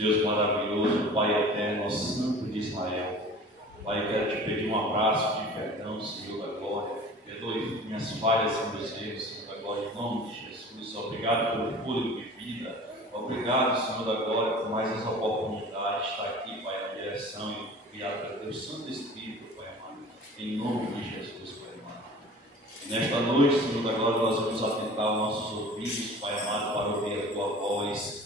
Deus maravilhoso, Pai eterno, Santo de Israel. Pai, quero te pedir um abraço de perdão, Senhor da glória. Perdoe minhas falhas e meus erros, Senhor da glória, em nome de Jesus. Obrigado pelo fôlego de vida. Obrigado, Senhor da glória, por mais essa oportunidade de estar aqui, Pai, na direção e guiado pelo Teu Santo Espírito, Pai amado. Em nome de Jesus, Pai amado. Nesta noite, Senhor da glória, nós vamos atentar os nossos ouvidos, Pai amado, para ouvir a Tua voz.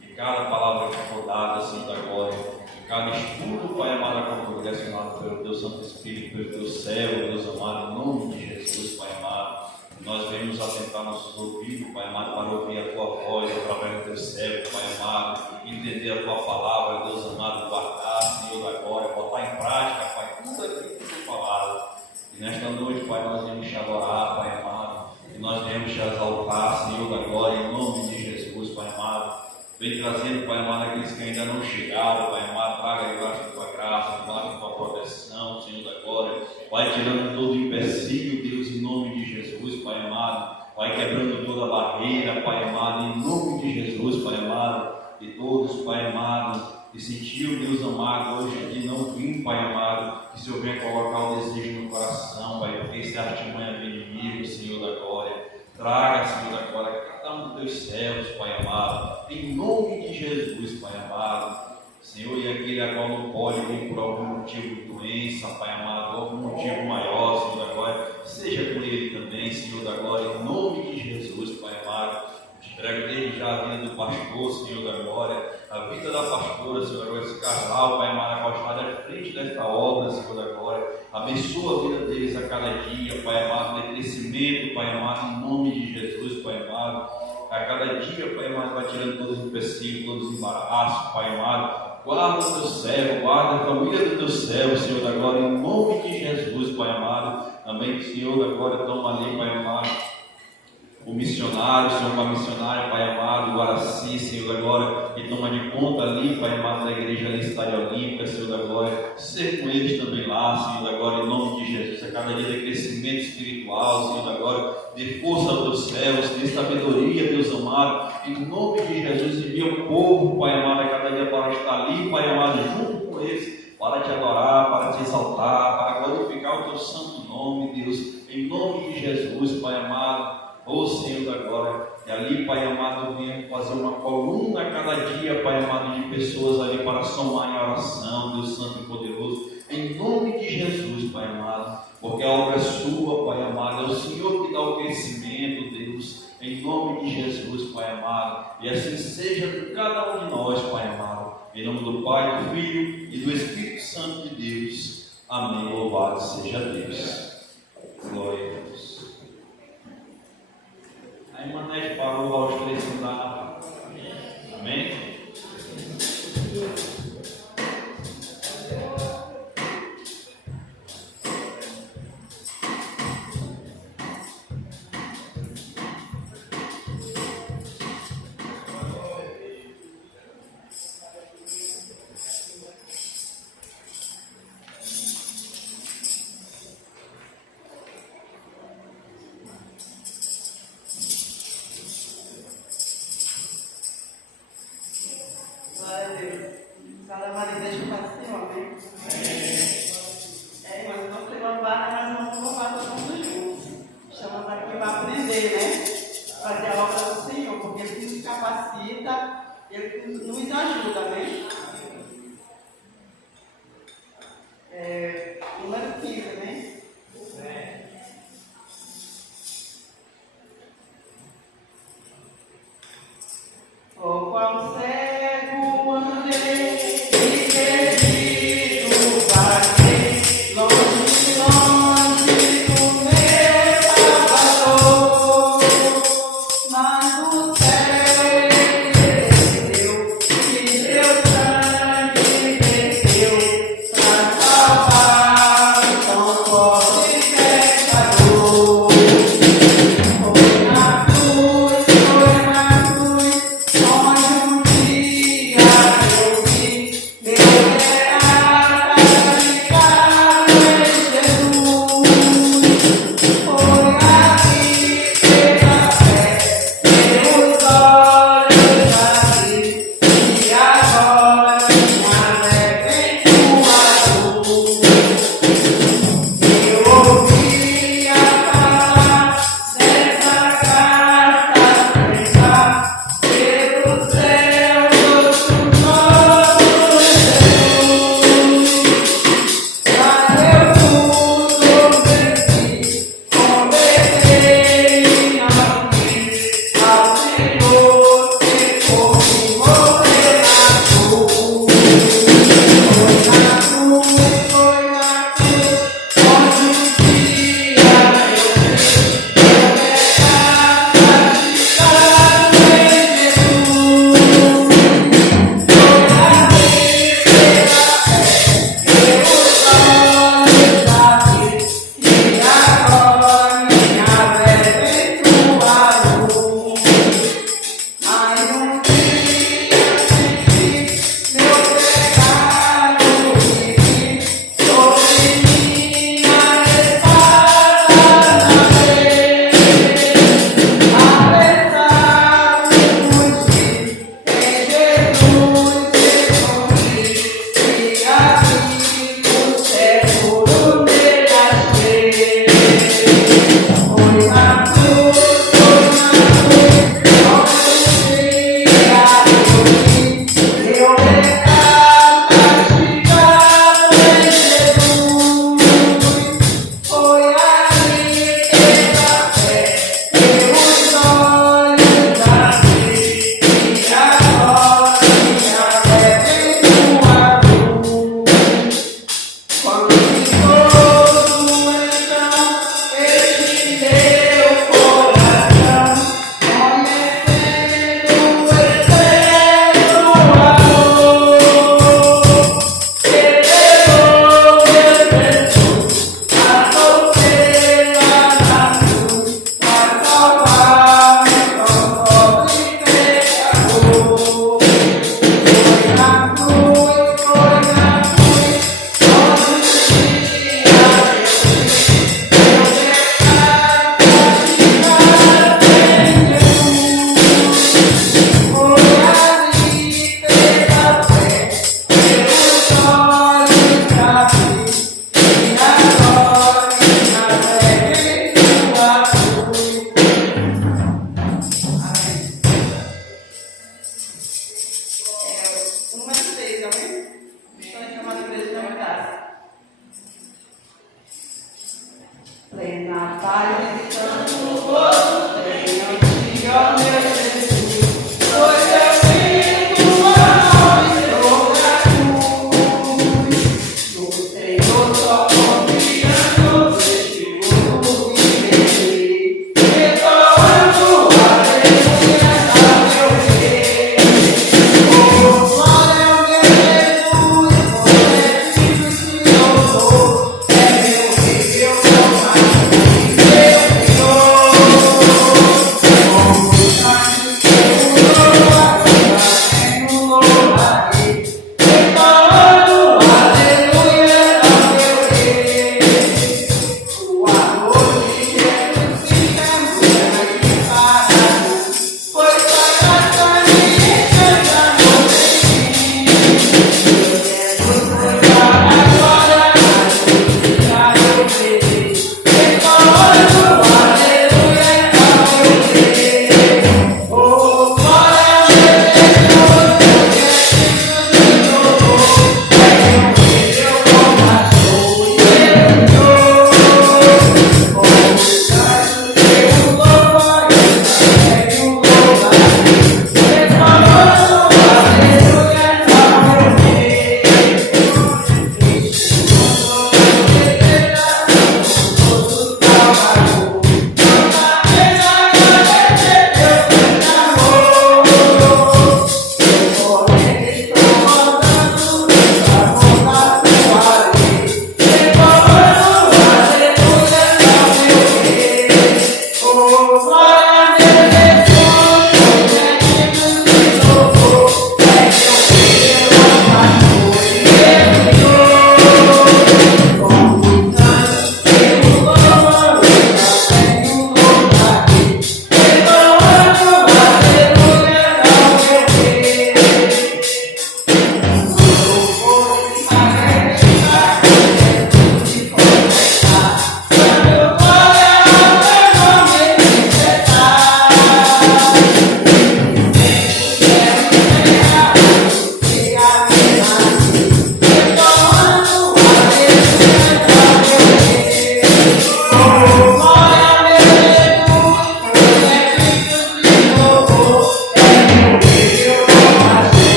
E cada palavra que for dada, Senhor da glória, e cada estudo, Pai amado, como direcionado pelo Teu Santo Espírito, pelo Teu servo, Deus amado, em nome de Jesus, Pai amado. Nós venhamos atentar nossos ouvidos, Pai amado, para ouvir a Tua voz através do Teu servo, Pai amado, entender a Tua palavra, Deus amado, guardar, Senhor da glória, botar em prática, Pai, tudo aquilo que foi falado. E nesta noite, Pai, nós viemos te adorar, Pai amado, e nós viemos te exaltar, Senhor da glória, em nome de Jesus, Pai amado. Vem trazendo, Pai amado, aqueles que ainda não chegaram, Pai amado, traga debaixo da Tua graça, debaixo da Tua proteção, Senhor da glória. Vai tirando todo o empecilho, Deus, em nome de Jesus, Pai amado. Vai quebrando toda a barreira, Pai amado, em nome de Jesus, Pai amado. E todos, Pai amado, que sentiu, Deus amado, hoje aqui não vim, Pai amado, que o Senhor venha colocar o desejo no coração, Pai, porque esse artimanha do inimigo, Senhor da glória. Traga, Senhor da glória, cada um dos Teus servos, Pai amado, em nome de Jesus, Pai amado. Senhor, e aquele a qual não pode vir por algum motivo de doença, Pai amado, algum motivo maior, Senhor da glória, seja com ele também, Senhor da glória, em nome de Jesus, Pai amado. Te entrego desde já a vida do pastor, Senhor da glória, a vida da pastora, Senhor da glória, esse casal, Pai amado, acostado à frente desta obra, Senhor da glória. Abençoa a vida deles a cada dia, Pai amado, de crescimento, Pai amado, em nome de Jesus, Pai amado. A cada dia, Pai amado, vai tirando todos os empecilhos, todos os embaraços, Pai amado. Guarda o Teu servo, guarda a família do Teu servo, Senhor da glória, em nome de Jesus, Pai amado. Também, Senhor da glória, toma ali, Pai amado, o missionário, Senhor, com a missionária, Pai amado, o Guaraci, Senhor da glória, que toma de conta ali, Pai amado, da igreja ali, Cidade Olímpica, Senhor da glória, ser com eles também lá, Senhor da glória, em nome de Jesus, a cada dia de crescimento espiritual, Senhor da glória, de força aos Teus servos, de sabedoria, Deus amado, em nome de Jesus, envia o povo, Pai amado, a cada dia para estar ali, Pai amado, junto com eles, para te adorar, para te exaltar, para glorificar o Teu santo nome, Deus, em nome de Jesus, Pai amado. Ó Senhor da glória, e ali, Pai amado, venha fazer uma coluna a cada dia, Pai amado, de pessoas ali para somar em oração, Deus Santo e Poderoso, em nome de Jesus, Pai amado, porque a obra é Sua, Pai amado, é o Senhor que dá o crescimento, Deus, em nome de Jesus, Pai amado, e assim seja com cada um de nós, Pai amado, em nome do Pai, do Filho e do Espírito Santo de Deus, amém, louvado seja Deus, glória a Deus. A irmã Nete parou aos 3 anos. Amém? Deus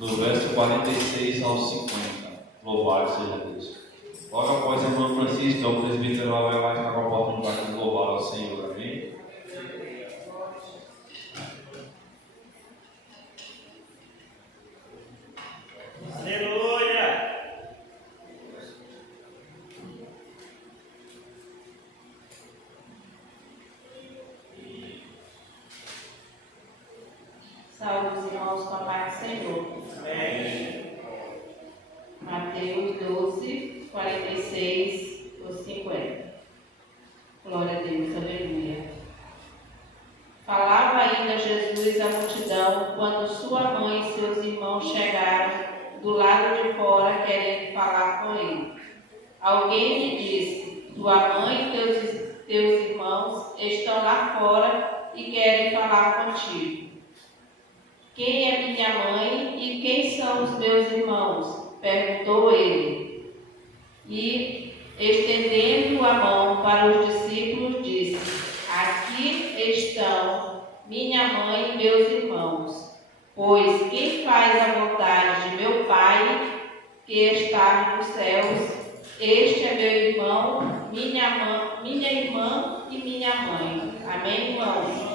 do verso 46 ao 50. Louvado seja Deus. Logo após a irmã Francisca, o presbítero vai ficar com a oportunidade de louvar ao Senhor. Amém? Aleluia! Salve os irmãos com a paz do Senhor. Amém. Mateus 12, 46 ou 50. Glória a Deus, aleluia. Falava ainda Jesus à multidão quando sua mãe e seus irmãos chegaram do lado de fora querendo falar com ele. Alguém lhe disse: tua mãe e teus irmãos estão lá fora e querem falar contigo. Quem é minha mãe e quem são os meus irmãos? Perguntou ele. E, estendendo a mão para os discípulos, disse: aqui estão minha mãe e meus irmãos. Pois quem faz a vontade de meu Pai, que está nos céus, este é meu irmão, minha irmã e minha mãe. Amém, irmãos?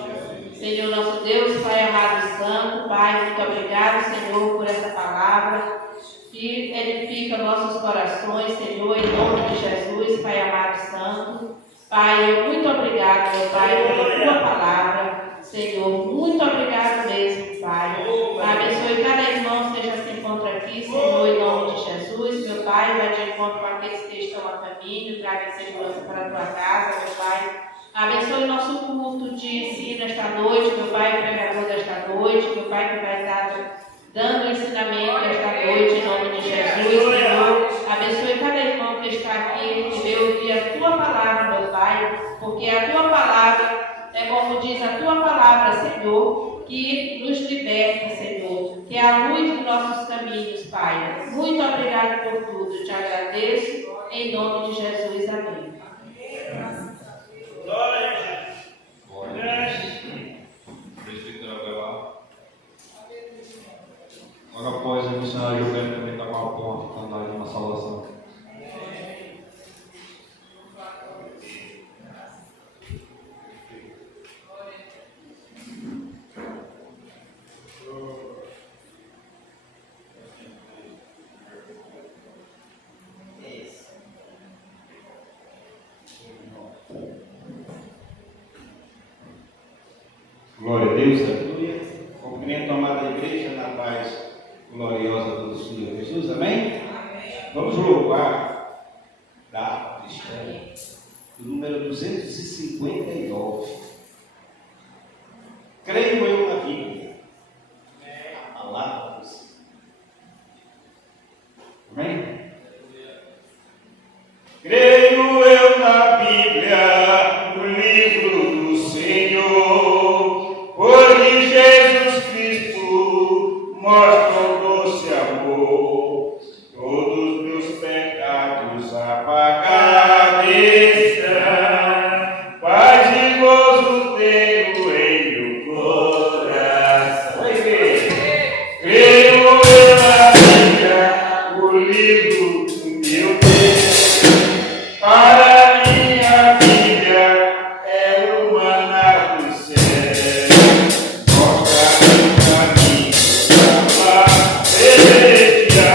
Senhor nosso Deus, Pai amado e santo, Pai, muito obrigado, Senhor, por essa palavra que edifica nossos corações, Senhor, em nome de Jesus, Pai amado e santo. Pai, muito obrigado, meu Pai, pela tua palavra, Senhor, muito obrigado mesmo, Pai. Abençoe cada irmão que já se encontra aqui, Senhor, em nome de Jesus, meu Pai, vai de encontro com aqueles que estão a caminho, traga segurança para a tua casa, meu Pai. Abençoe o nosso culto de ensino esta noite, meu Pai, pregador desta noite, meu Pai, que vai estar dando ensinamento esta noite, em nome de Jesus, Senhor. Abençoe cada irmão que está aqui, que veio ouvir a tua palavra, meu Pai, porque a tua palavra é como diz a tua palavra, Senhor, que nos liberta, Senhor, que é a luz dos nossos caminhos, Pai. Muito obrigado por tudo, te agradeço, em nome de Jesus, amém. Glória a Jesus. Glória a Deus. O presbítero vai lá. Logo após a missionária Gilberto também está com a porta, cantar ali uma salvação. Glória a Deus, aleluia. Cumprimento a amada igreja na paz gloriosa do Senhor Jesus, amém? Vamos louvar da cristã, do número 259. Creio eu na Bíblia, a palavra do Senhor. Amém? Creio eu na Bíblia, no livro do Senhor, onde Jesus Cristo mostra o doce amor, todos meus pecados apagados estão, paz e gozo tenho em meu coração. Creio eu na Bíblia, o livro do meu Deus, para minha vida é o maná do céu, mostra o caminho da paz celestial.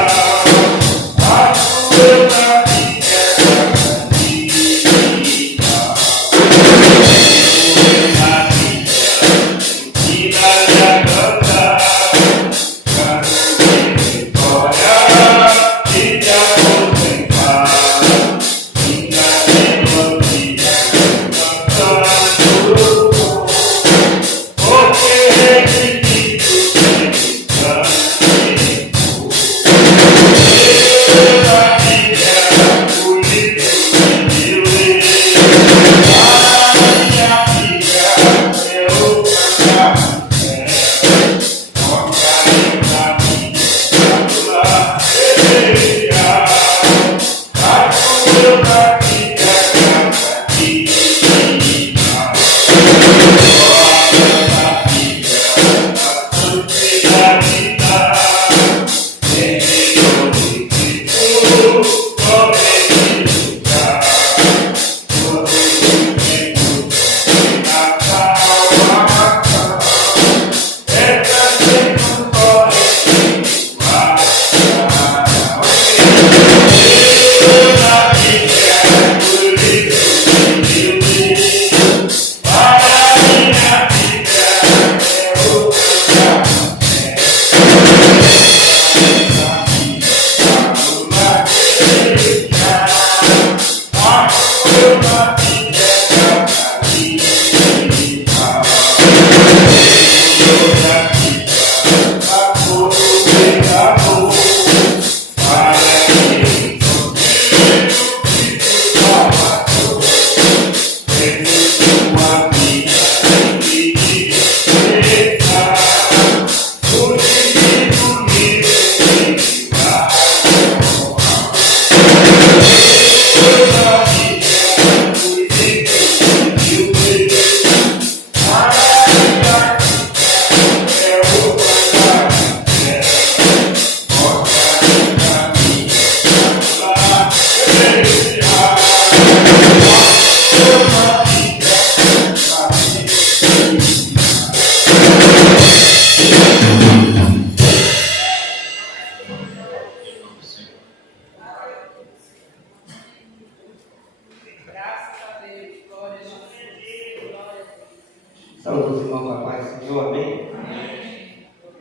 Saúde os irmãos da paz do Senhor, amém?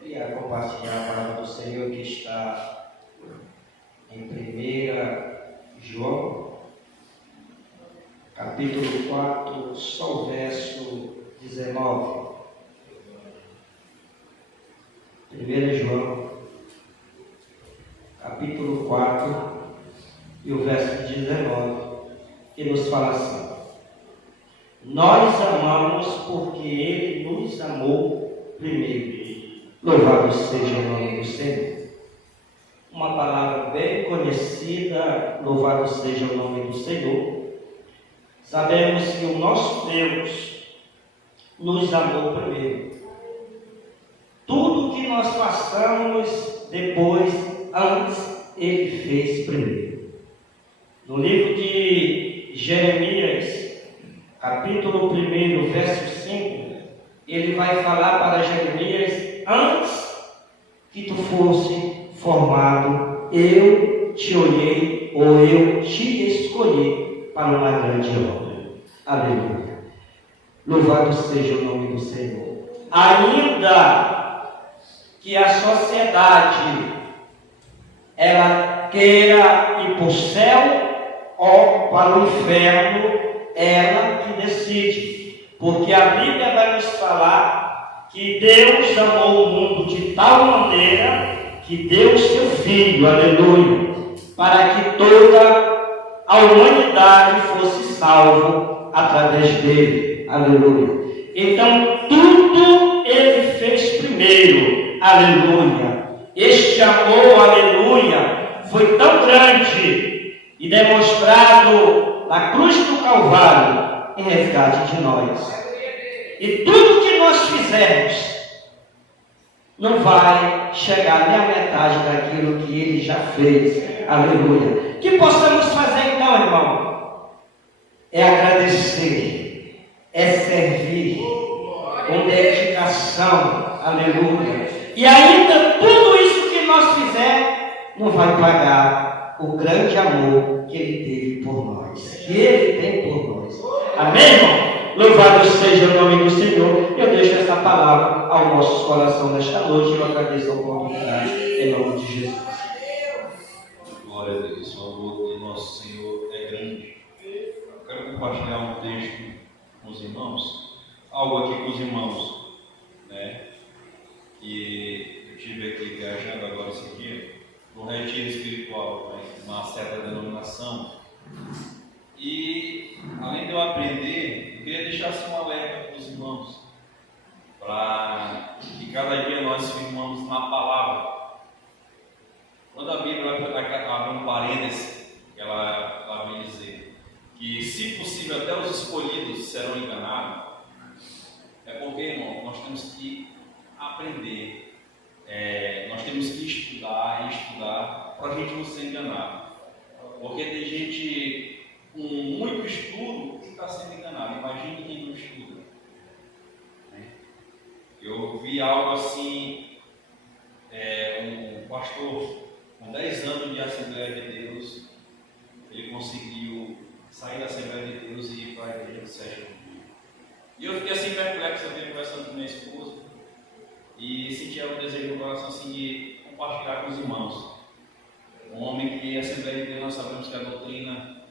Queria compartilhar a palavra do Senhor que está em 1 João, capítulo 4, só o verso 19. 1 João, capítulo 4, e o verso 19, que nos fala assim: nós amamos porque Ele nos amou primeiro. Louvado seja o nome do Senhor. Uma palavra bem conhecida, louvado seja o nome do Senhor. Sabemos que o nosso Deus nos amou primeiro. Tudo que nós façamos depois, antes, Ele fez primeiro. No livro de Jeremias, capítulo 1, verso 5, ele vai falar para Jeremias: antes que tu fosse formado, eu te olhei, ou eu te escolhi para uma grande obra. Aleluia. Louvado seja o nome do Senhor. Ainda que a sociedade ela queira ir para o céu ou para o inferno, ela que decide, porque a Bíblia vai nos falar que Deus amou o mundo de tal maneira que deu seu Filho, aleluia, para que toda a humanidade fosse salva através dele, aleluia. Então tudo ele fez primeiro, aleluia. Este amor, aleluia, foi tão grande e demonstrado na cruz do Calvário em resgate de nós. E tudo que nós fizermos não vai chegar nem à metade daquilo que Ele já fez. Aleluia. O que possamos fazer então, irmão? É agradecer, é servir com dedicação. Aleluia. E ainda tudo isso que nós fizermos não vai pagar o grande amor que Ele teve por nós, que Ele tem por nós. Amém, irmão? Louvado seja o nome do Senhor. Eu deixo essa palavra ao nosso coração nesta noite. Eu agradeço a oportunidade em nome de Jesus. Glória a Deus. O amor de nosso Senhor é grande. Eu quero compartilhar um texto com os irmãos. Algo aqui com os irmãos, né? Que eu estive aqui viajando agora esse dia, no retiro espiritual, né? Uma certa denominação. E, além de eu aprender, eu queria deixar assim um alerta para os irmãos, para que cada dia nós firmamos na palavra. Quando a Bíblia abre um parêntese, ela vem dizer que, se possível, até os escolhidos serão enganados, é porque, irmão, nós temos que aprender, nós temos que estudar para a gente não ser enganado. Porque tem gente com muito estudo que está sendo enganado. Imagine quem não estuda. Eu vi algo assim, um pastor com 10 anos de Assembleia de Deus, ele conseguiu sair da Assembleia de Deus e ir para a igreja do sétimo dia. E eu fiquei assim perplexo, eu estava conversando com minha esposa e sentia o desejo no coração assim de compartilhar com os irmãos. Um homem que a Assembleia de Deus, nós sabemos que a doutrina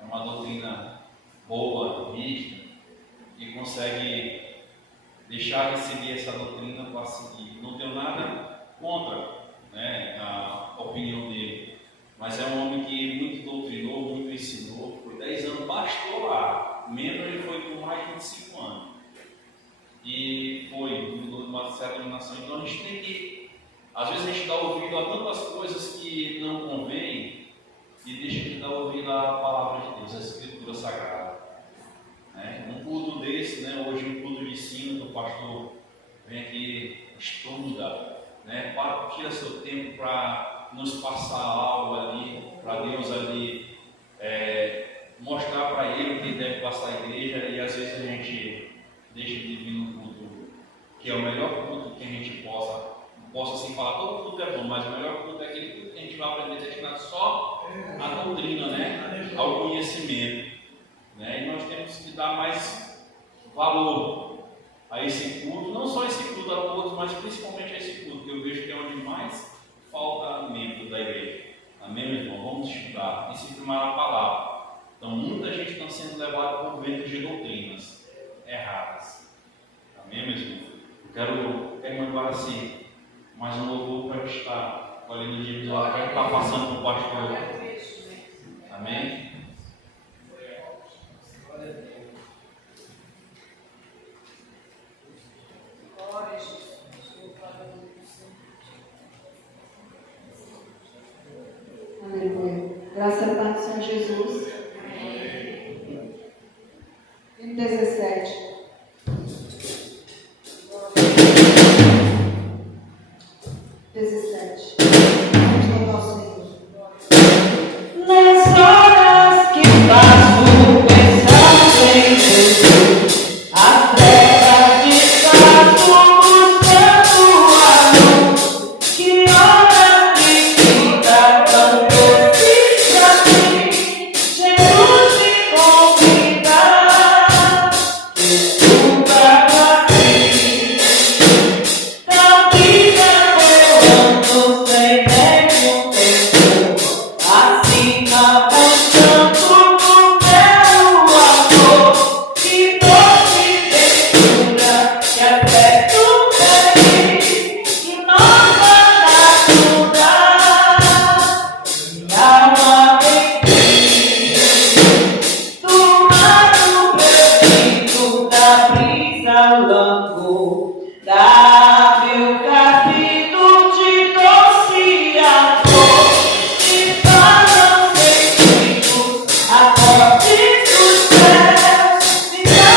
é uma doutrina boa, rígida, e consegue deixar de seguir essa doutrina para seguir. Não tenho nada contra, né, a opinião dele, mas é um homem que muito doutrinou, muito ensinou, por 10 anos pastor lá, membro ele foi por mais de 25 anos, e foi numa certa denominação. Então a gente tem que, às vezes a gente dá ouvido a tantas coisas que não convém, e deixa de dar ouvido à palavra de Deus, à Escritura Sagrada. Um culto desse, né, hoje um culto de ensino, que o pastor vem aqui, estuda, né, tira seu tempo para nos passar algo ali, para Deus ali mostrar para Ele o que deve passar a igreja, e às vezes a gente deixa de vir no culto, que é o melhor culto que a gente possa assim falar. Todo culto é bom, mas o melhor culto é aquele culto que a gente vai aprender destinado só à doutrina, né, ao conhecimento, né, e nós temos que dar mais valor a esse culto, não só esse culto a todos, mas principalmente a esse culto, que eu vejo que é onde mais falta membro da igreja. Amém, meu irmão? Vamos estudar e se firmar a palavra. Então, muita gente está sendo levada por ventos de doutrinas erradas. Amém, meu irmão? Eu quero agora assim, mais um louvor para estar colhendo de misericórdia, para estar passando para o pastor. Amém? Aleluia. Graças a Deus, Senhor Jesus. 17. Vamos louvar o Senhor. Nas horas que passo pensando em Jesus, as trevas de fato buscando a luz, que hora me fica tão doce pra mim, Jesus me convida, desculpa pra mim, da vida eu ando sem nenhum temor, acima buscando o teu amor, que doce ventura, que até tu feliz, que nova natura, minha alma em ti, do lado perdido da brisa lango, dá meu capítulo de doce amor, que falam sentidos a porte dos céus, me dá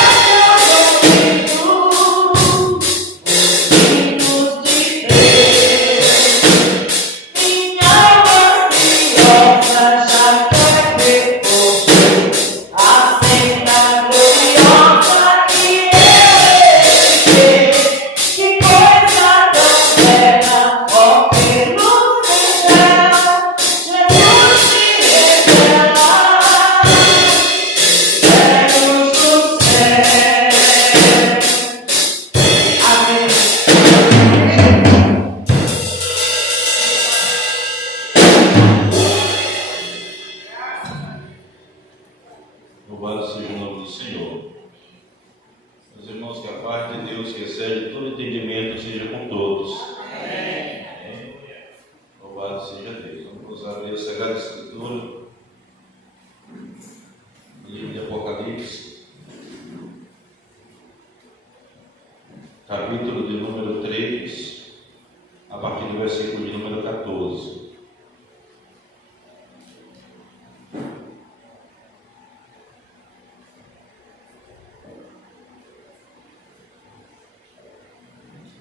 ouvidos de Deus. Minha alma curiosa já quer ver você, a cena gloriosa que eu erguei. Que coisa tão bela, ó pelo céu, Jesus me revela, céus do céu. Amém. Louvado seja o nome do Senhor. Meus irmãos, que a paz de Deus, que excede todo entendimento, seja com todos. Amém. Louvado seja Deus. Vamos abrir a Sagrada Escritura, no livro de Apocalipse, capítulo de número 3, a partir do versículo de número 14.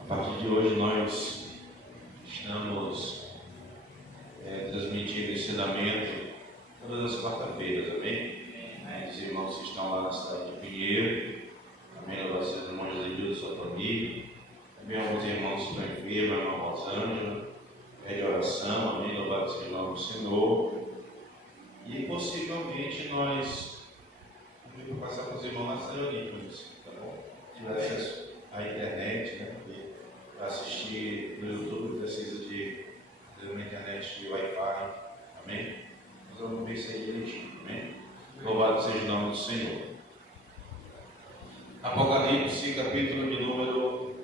A partir de hoje nós estamos transmitindo ensinamento todas as quarta-feiras, amém? Os irmãos que estão lá na cidade de Pinheiro, amém? Louvado seja o irmão José Gildo e sua família, também alguns irmãos que estão enfermos, a irmã Rosângela, pede oração, amém? Louvado seja o nome do Senhor. E possivelmente nós vamos passar para os irmãos na cidade olímpicos, tá bom? Se tiver acesso à internet, né? Para assistir no YouTube precisa de uma internet de Wi-Fi, amém? Nós vamos ver isso aí direitinho, amém? Louvado seja o nome do Senhor. Apocalipse, capítulo de número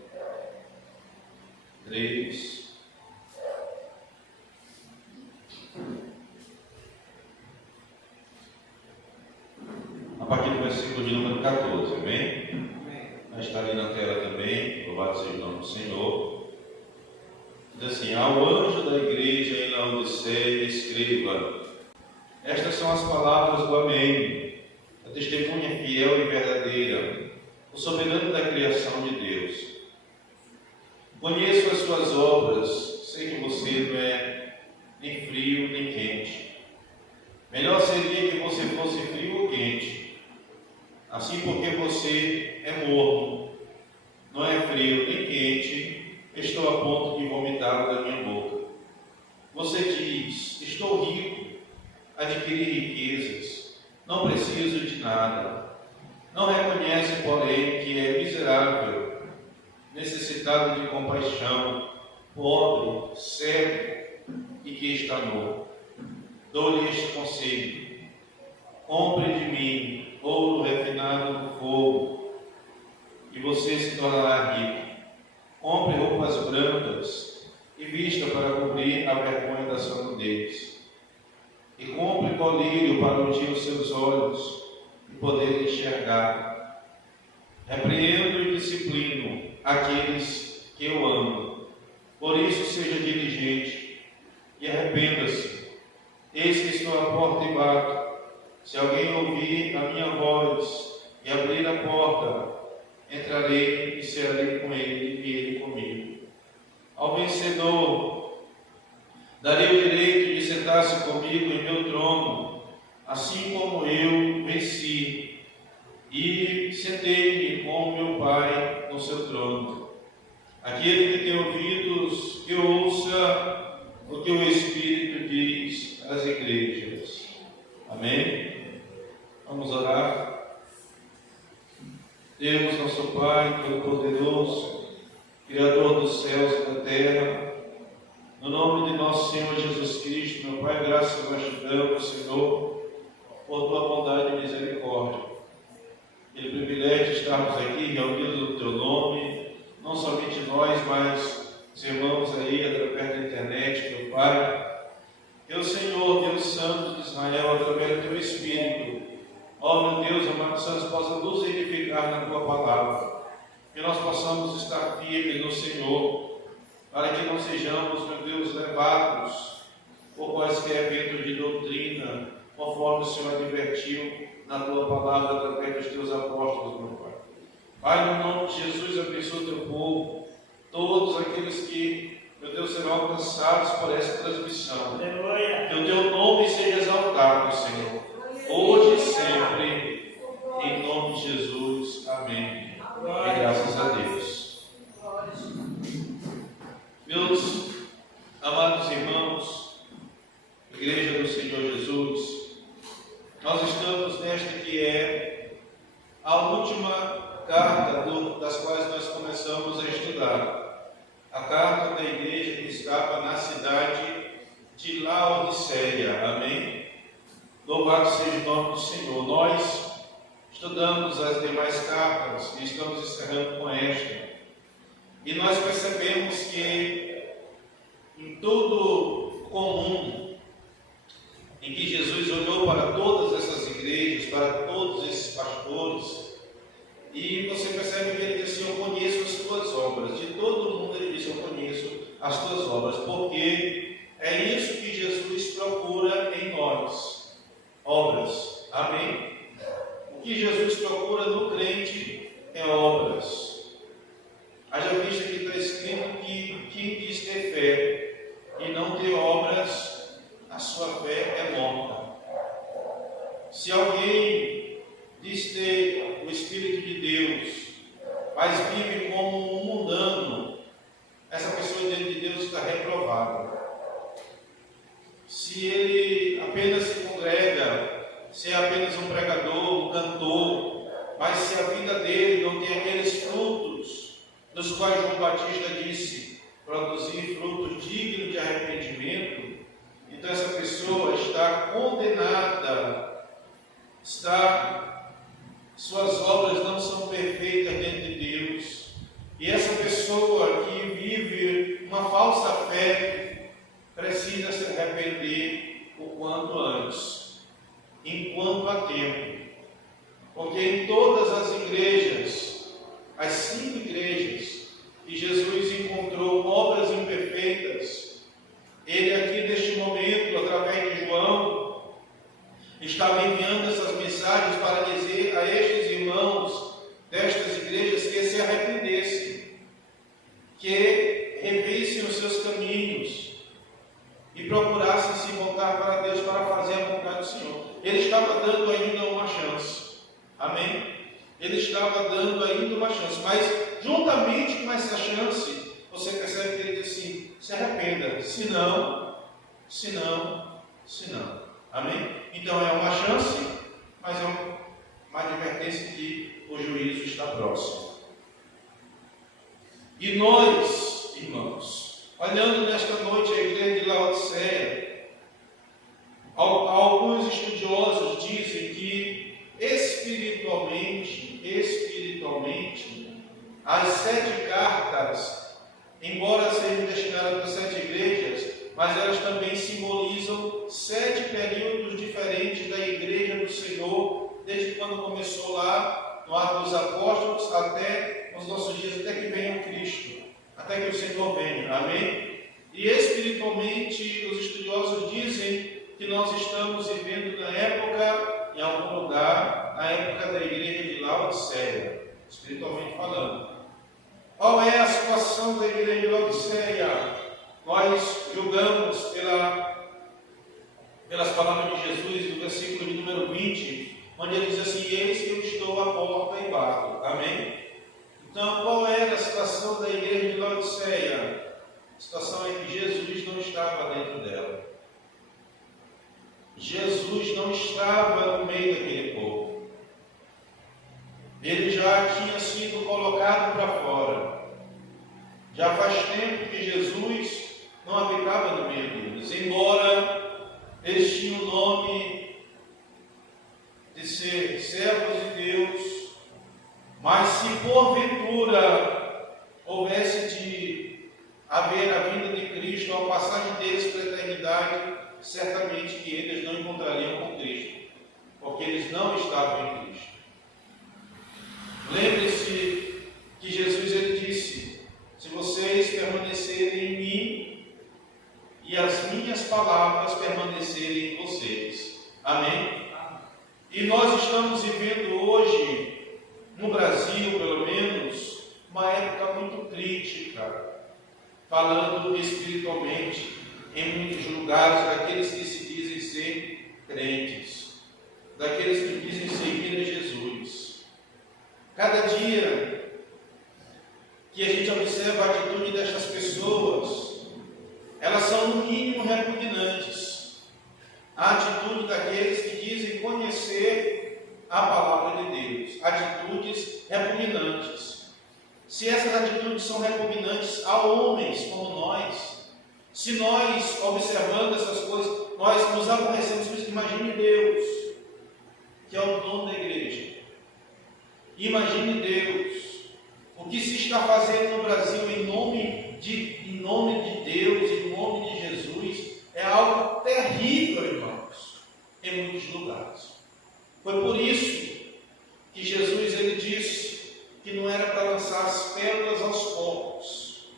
3. A partir do versículo de número 14, amém? Está ali na tela também, louvado seja o nome do Senhor. Diz assim: ao anjo da igreja em Laodiceia escreva: estas são as palavras do Amém, a testemunha fiel e verdadeira, o soberano da criação de Deus. Conheço as suas obras, sei que você não é nem frio nem quente. Melhor seria que você fosse frio ou quente. Assim, porque você é morno, não é frio nem quente, estou a ponto de vomitá-lo da minha boca. Você diz: estou rico, adquiri riquezas, não preciso de nada. Não reconhece, porém, que é miserável, necessitado de compaixão, pobre, cego e que está nu. Dou-lhe este conselho: compre de mim ouro refinado no fogo, e você se tornará rico. Compre roupas brancas e vista para cobrir a vergonha da sua nudez. E compre colírio para ungir os seus olhos e poder enxergar. Repreendo e disciplino aqueles que eu amo. Por isso seja diligente e arrependa-se. Eis que estou à porta e bato. Se alguém ouvir a minha voz e abrir a porta, entrarei e cearei com ele e ele comigo. Ao vencedor darei o direito de sentar-se comigo em meu trono, assim como eu venci e sentei-me com meu Pai no seu trono. Aquele que tem ouvidos, que ouça o que o Espírito diz às igrejas. Amém? Vamos orar. Deus, nosso Pai Todo-Poderoso, Criador dos céus e da terra, no nome de nosso Senhor Jesus Cristo, meu Pai, graças e gratidão, Senhor, por tua bondade e misericórdia. Pelo privilégio de estarmos aqui reunidos no teu nome, não somente nós, mas os irmãos aí através da internet, meu Pai. Teu Senhor, Deus Santo de Israel, através do teu Espírito, ó meu Deus, amado Santo, possa nos edificar na tua palavra, que nós possamos estar firmes no Senhor, para que não sejamos, meu Deus, levados por quaisquer eventos de doutrina, conforme o Senhor advertiu na tua palavra através dos teus apóstolos, meu Pai. Pai, no nome de Jesus, abençoa o teu povo, todos aqueles que, meu Deus, serão alcançados por essa transmissão. Que o teu nome seja exaltado, Senhor, hoje e sempre, em nome de Jesus. Amém. E graças a Deus. Meus amados irmãos, Igreja do Senhor Jesus, nós estamos nesta que é a última carta das quais nós começamos a estudar. A carta da igreja que estava na cidade de Laodiceia. Amém? Louvado seja o nome do Senhor. Nós estudamos as demais cartas e estamos encerrando com esta. E nós percebemos que em todo comum em que Jesus olhou para todas essas igrejas, para todos esses pastores, e você percebe que ele disse: eu conheço as tuas obras. De todo mundo ele disse: eu conheço as tuas obras, porque é isso que Jesus procura em nós, obras. Amém? O que Jesus procura no crente é obras. Haja vista que está escrito que quem diz ter fé e não ter obras, a sua fé é morta. Se alguém diz ter o Espírito de Deus, mas vive como um mundano, essa pessoa diante de Deus está reprovada. Se ele apenas se congrega, se é apenas um pregador, um cantor, mas se a vida dele não tem aqueles frutos dos quais João Batista disse, produzir frutos dignos de arrependimento, então essa pessoa está condenada, suas obras não são perfeitas diante de Deus, e essa pessoa que vive uma falsa fé precisa se arrepender o quanto antes, enquanto há tempo, porque em todas as igrejas, as 5 igrejas que Jesus encontrou obras imperfeitas, ele aqui neste momento, através de João, estava enviando essas mensagens para dizer a estes irmãos destas igrejas que se arrependessem, que revissem os seus caminhos e procurassem se voltar para Deus para fazer a vontade do Senhor. Ele estava dando ainda uma chance. Amém? Ele estava dando ainda uma chance, mas juntamente com essa chance, você percebe que ele diz assim: se arrependa, se não. Amém? Então é uma chance, mas é uma advertência que o juízo está próximo. E nós, irmãos, olhando nesta noite a igreja de Laodiceia, alguns estudiosos dizem que espiritualmente, as 7 cartas, embora sejam destinadas para 7 igrejas, mas elas também simbolizam 7 períodos diferentes da igreja do Senhor, desde quando começou lá no Atos dos Apóstolos até os nossos dias, até que venha o Cristo, até que o Senhor venha, amém? E espiritualmente os estudiosos dizem que nós estamos vivendo na época, em algum lugar, na época da igreja de Laodiceia, espiritualmente falando. Qual é a situação da igreja de Laodiceia? Nós julgamos pelas palavras de Jesus, no versículo de número 20, onde ele diz assim: eis que eu estou à porta e bato. Amém? Então, qual era a situação da igreja de Laodiceia? A situação é que Jesus não estava dentro dela. Jesus não estava no meio daquele povo. Ele já tinha sido colocado para fora. Já faz tempo que Jesus não habitava no meio deles, embora eles tinham o nome de ser servos de Deus, mas se porventura houvesse de haver a vinda de Cristo, a passagem deles para a eternidade, certamente que eles não encontrariam com Cristo, porque eles não estavam em Cristo. Lembre-se que Jesus ele disse: se vocês permanecerem em mim e as minhas palavras permanecerem em vocês. Amém? E nós estamos vivendo hoje, no Brasil pelo menos, uma época muito crítica, falando espiritualmente, em muitos lugares, daqueles que se dizem ser crentes, daqueles que dizem seguir a Jesus. Cada dia que a gente observa a atitude destas pessoas, elas são no mínimo repugnantes. A atitude daqueles que dizem conhecer a palavra de Deus, atitudes repugnantes. Se essas atitudes são repugnantes a homens como nós, se nós, observando essas coisas, nós nos aborrecemos com isso, imagine Deus, que é o dono da igreja. Imagine Deus, o que se está fazendo no Brasil em nome de Deus, em nome de Jesus, é algo terrível, irmãos, em muitos lugares. Foi por isso que Jesus ele disse que não era para lançar as pérolas aos corpos.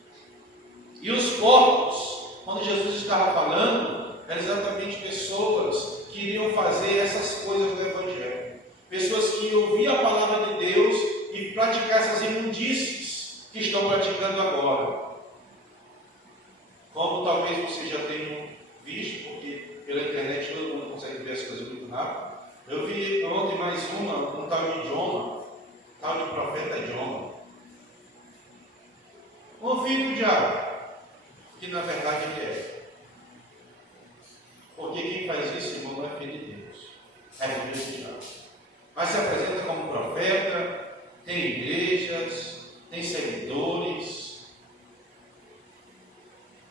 E os corpos, quando Jesus estava falando, eram exatamente pessoas que iriam fazer essas coisas do Evangelho. Pessoas que iam ouvir a palavra de Deus e praticar essas imundícies que estão praticando agora. Como talvez vocês já tenham visto, porque pela internet todo mundo consegue ver as coisas muito rápido. Eu vi ontem mais um tal de Jonah, tal de profeta Jonah. Um filho do diabo, que na verdade ele é. Porque quem faz isso, irmão, não é filho de Deus, é filho do diabo. Mas se apresenta como profeta, tem igrejas, tem seguidores,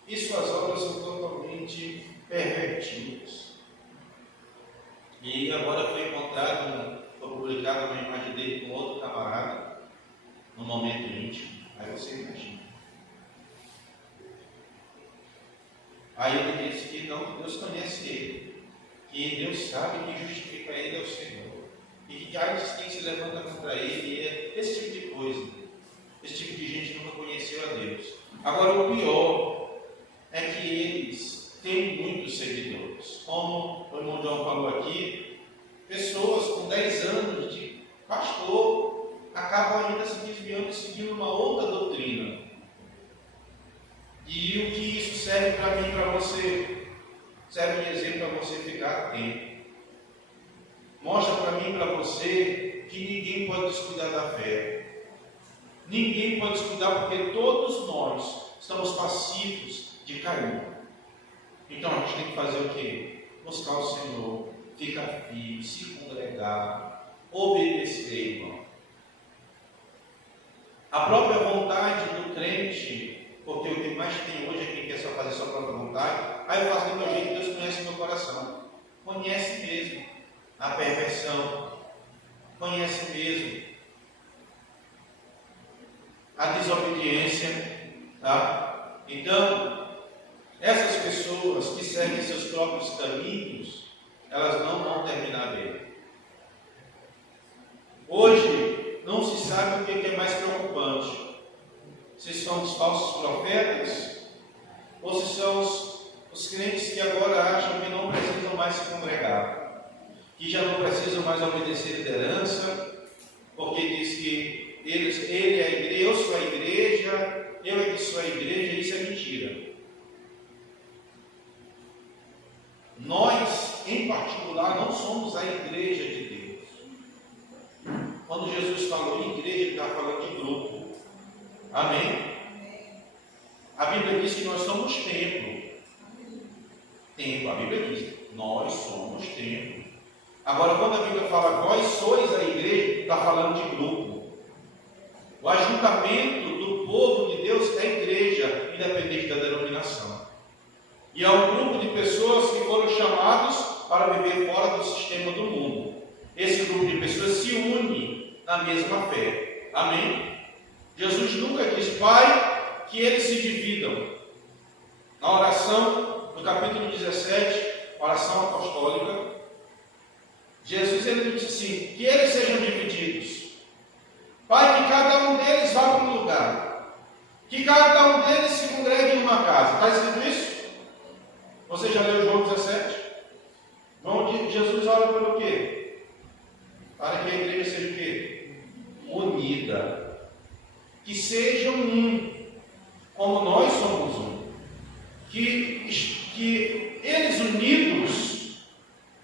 e suas obras são totalmente pervertidas. E agora foi publicado uma imagem dele com outro camarada, num momento íntimo. Aí você imagina. Aí ele disse que não, Deus conhece ele, que Deus sabe que justifica ele é o Senhor, e que quem se levanta contra ele é esse tipo de coisa. Esse tipo de gente nunca conheceu a Deus. Agora, o pior é que eles têm muitos seguidores. Como o irmão João falou aqui, pessoas com 10 anos de pastor acabam ainda se desviando e seguindo uma outra doutrina. E o que isso serve para mim e para você? Serve de exemplo para você ficar atento. Mostra para mim e para você que ninguém pode descuidar da fé. Ninguém pode descuidar, porque todos nós estamos passivos de cair. Então a gente tem que fazer o quê? Buscar o Senhor, ficar firme, se congregar, obedecer, irmão. A própria vontade do crente, porque o que mais tem hoje é quem quer só fazer sua própria vontade. Aí eu faço do meu jeito, Deus conhece o meu coração. Conhece mesmo a perversão, conhece mesmo a desobediência, tá? Então, essas pessoas que seguem seus próprios caminhos, elas não vão terminar bem. Hoje, não se sabe o que é mais preocupante. Se são os falsos profetas, ou se são os crentes que agora acham que não precisam mais se congregar, que já não precisam mais obedecer liderança, porque diz que ele é a igreja, eu sou a igreja, eu é que sou a igreja, isso é mentira. Nós, em particular, não somos a igreja de Deus. Quando Jesus falou em igreja, ele está falando de grupo. Amém? A Bíblia diz que nós somos templo. Templo, a Bíblia diz, nós somos templo. Agora, quando a Bíblia fala, vós sois a igreja, está falando de grupo. O ajuntamento do povo de Deus é a igreja, independente da denominação. E é um grupo de pessoas que foram chamados para viver fora do sistema do mundo. Esse grupo de pessoas se une na mesma fé. Amém? Jesus nunca diz, Pai, que eles se dividam. Na oração, no capítulo 17, oração apostólica, Jesus ele disse assim, que eles sejam divididos. Pai, que cada um deles vá para um lugar. Que cada um deles se congregue em uma casa. Está escrito isso? Você já leu João 17? Jesus ora pelo quê? Para que a igreja seja o quê? Unida. Que sejam um, como nós somos um. Que eles unidos,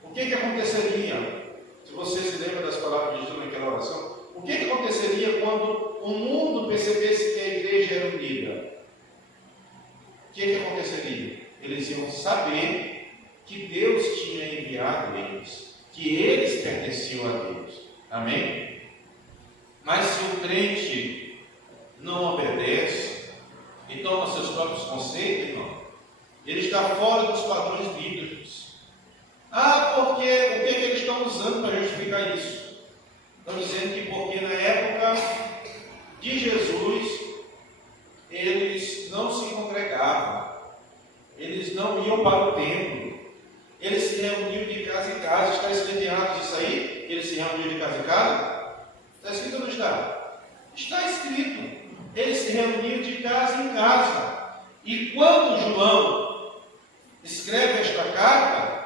o que aconteceria? Se você se lembra das palavras de Jesus naquela oração, o que aconteceria quando o mundo percebesse que a igreja era unida? O que aconteceria? Eles iam saber que Deus tinha enviado eles, que eles pertenciam a Deus. Amém? Mas se o crente não obedece e toma seus próprios conceitos, irmão, ele está fora dos padrões bíblicos. Porque o que eles estão usando para justificar isso? Estão dizendo que porque na época de Jesus eles não se congregavam, eles não iam para o templo, eles se reuniam de casa em casa. Está escrito em Atos isso aí? Eles se reuniam de casa em casa? Está escrito ou não está? Está escrito. Eles se reuniam de casa em casa. E quando João escreve esta carta,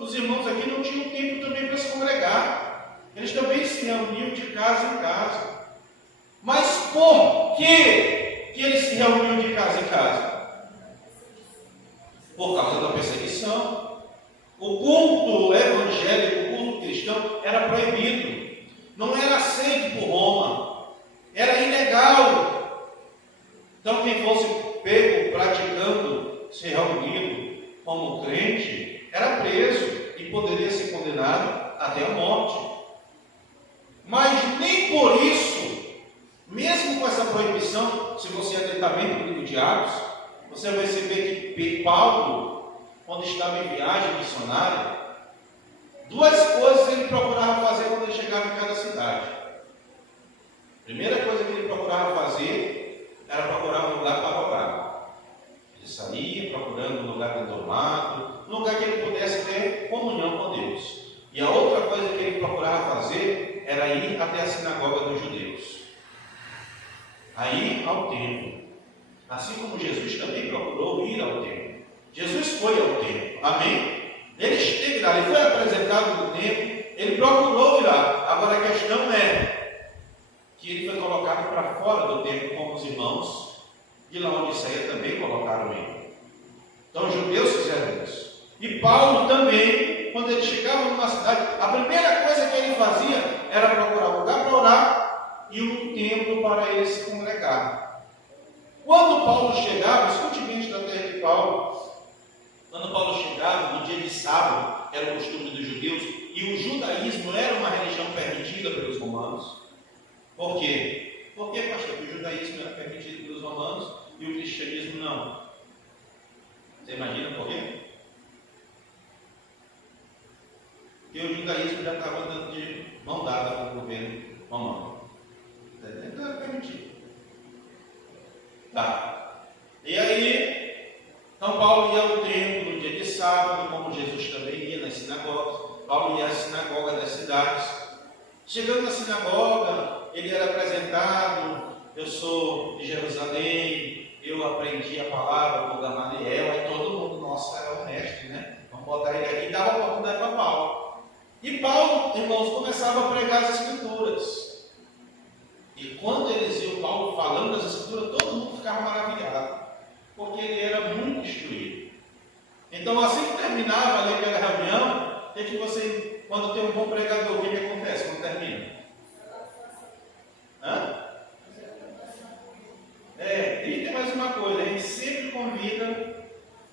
os irmãos aqui não tinham tempo também para se congregar. Eles também se reuniam de casa em casa. Mas por que eles se reuniam de casa em casa? Por causa da perseguição. O culto evangélico, o culto cristão, era proibido. Não era aceito por Roma. Era ilegal. Então quem fosse pego praticando, se reunindo como crente, era preso e poderia ser condenado até a morte. Mas nem por isso, mesmo com essa proibição, se você atentar bem no livro de Atos, você vai perceber que Paulo, quando estava em viagem missionária, duas coisas ele procurava fazer quando ele chegava em cada cidade. A primeira coisa que ele procurava fazer era procurar um lugar para orar. Ele saía procurando um lugar dentro do mato, um lugar que ele pudesse ter comunhão com Deus. E a outra coisa que ele procurava fazer era ir até a sinagoga dos judeus, a ir ao templo. Assim como Jesus também procurou ir ao templo. Jesus foi ao templo, amém? Ele esteve lá, ele foi apresentado no templo, ele procurou ir lá. Agora a questão é que ele foi colocado para fora do templo com os irmãos de Laodiceia também colocaram ele. Então os judeus fizeram isso. E Paulo também, quando ele chegava numa cidade, a primeira coisa que ele fazia era procurar um lugar para orar e um templo para ele se congregar. Quando Paulo chegava, escute bem a estratégia de Paulo. Quando Paulo chegava, no dia de sábado, era o costume dos judeus, e o judaísmo era uma religião permitida pelos romanos. Por quê? Por que, pastor? Porque o judaísmo era permitido pelos romanos e o cristianismo não. Você imagina por quê? Porque o judaísmo já estava andando de mão dada com o governo romano. Então era permitido. Tá. E aí, então Paulo ia ao templo no dia de sábado, como Jesus também ia nas sinagogas. Paulo ia às sinagogas das cidades. Chegando na sinagoga, ele era apresentado: eu sou de Jerusalém, eu aprendi a palavra com Gamaliel. Aí todo mundo, nossa, é o mestre, né? Vamos botar ele aqui. E dava oportunidade para Paulo. E Paulo, irmãos, começava a pregar as Escrituras. E quando eles iam Paulo falando das Escrituras, todo mundo ficava maravilhado, porque ele era muito instruído. Então, assim que terminava ali aquela reunião, você, quando tem um bom pregador, o que acontece quando termina? E tem mais uma coisa: a gente sempre convida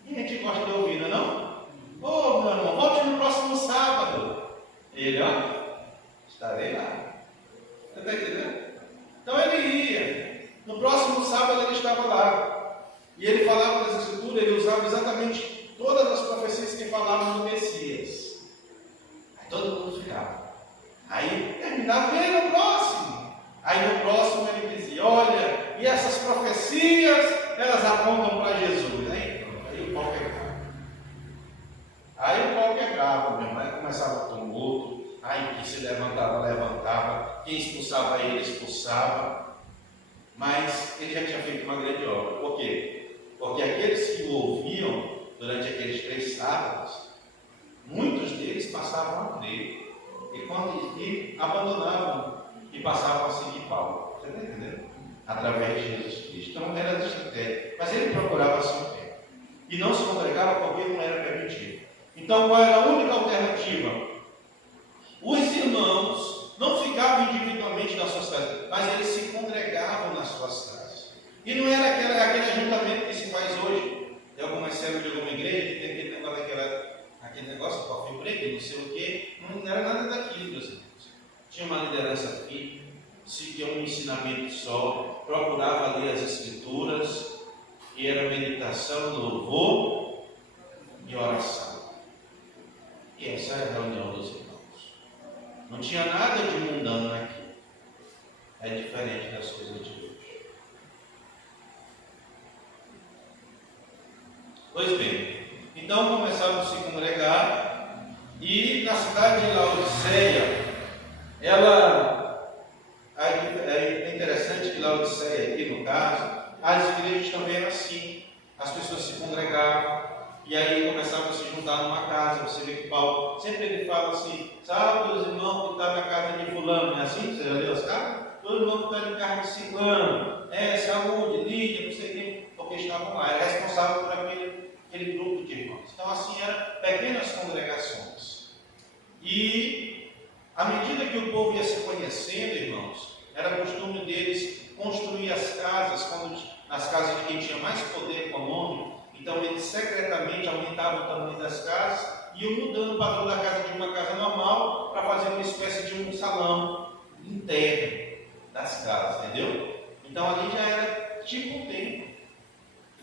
e a gente gosta de ouvir, não? Ô, meu irmão, volte no próximo sábado. Ele, estarei lá. Você está entendendo? Então ele ia. No próximo sábado ele estava lá. E ele falava das Escrituras, ele usava exatamente todas as profecias que falavam do Messias. Aí todo mundo ficava. Aí terminava, vem no próximo. Aí no próximo ele dizia: olha, e essas profecias, elas apontam para Jesus. Aí o pau quebrava, meu irmão. Aí começava o tumulto. Aí quem se levantava. Quem expulsava ele, expulsava. Mas ele já tinha feito uma grande obra. Por quê? Porque aqueles que o ouviam durante aqueles 3 sábados, muitos deles passavam a crer. E abandonavam e passavam a seguir Paulo. Você está entendendo? Através de Jesus Cristo. Então era de estratégia. Mas ele procurava se manter. E não se congregava porque não era permitido. Então qual era a única alternativa? Os irmãos não ficavam individualmente nas suas casas, mas eles se congregavam nas suas casas. E não era aquele ajuntamento que se faz hoje. Tem algumas células de alguma igreja que tem aquele negócio, coffee break, não sei o quê. Não era nada daquilo, meus irmãos. Tinha uma liderança firme, seguia um ensinamento só, procurava ler as Escrituras, e era meditação, louvor e oração. E essa é a reunião dos irmãos. Não tinha nada de mundano aqui. É diferente das coisas de hoje. Pois bem, então começaram a se congregar, e na cidade de Laodiceia, é interessante que Laodiceia, aqui no caso, as igrejas também eram assim. As pessoas se congregavam, e aí começavam a se juntar numa casa. Você vê que Paulo, sempre ele fala assim: sabe os irmãos que estão na casa de fulano? Não é assim? Você já leu as casas? Todo irmão que está em casa de ciclano, saúde, Lídia, não sei quem, porque estavam lá, era responsável por aquele grupo de irmãos. Então assim eram pequenas congregações. E à medida que o povo ia se conhecendo, irmãos, era costume deles construir as casas, as casas de quem tinha mais poder econômico. Então eles secretamente aumentavam o tamanho das casas e iam mudando o padrão da casa de uma casa normal para fazer uma espécie de um salão interno das casas, entendeu? Então ali já era tipo um templo.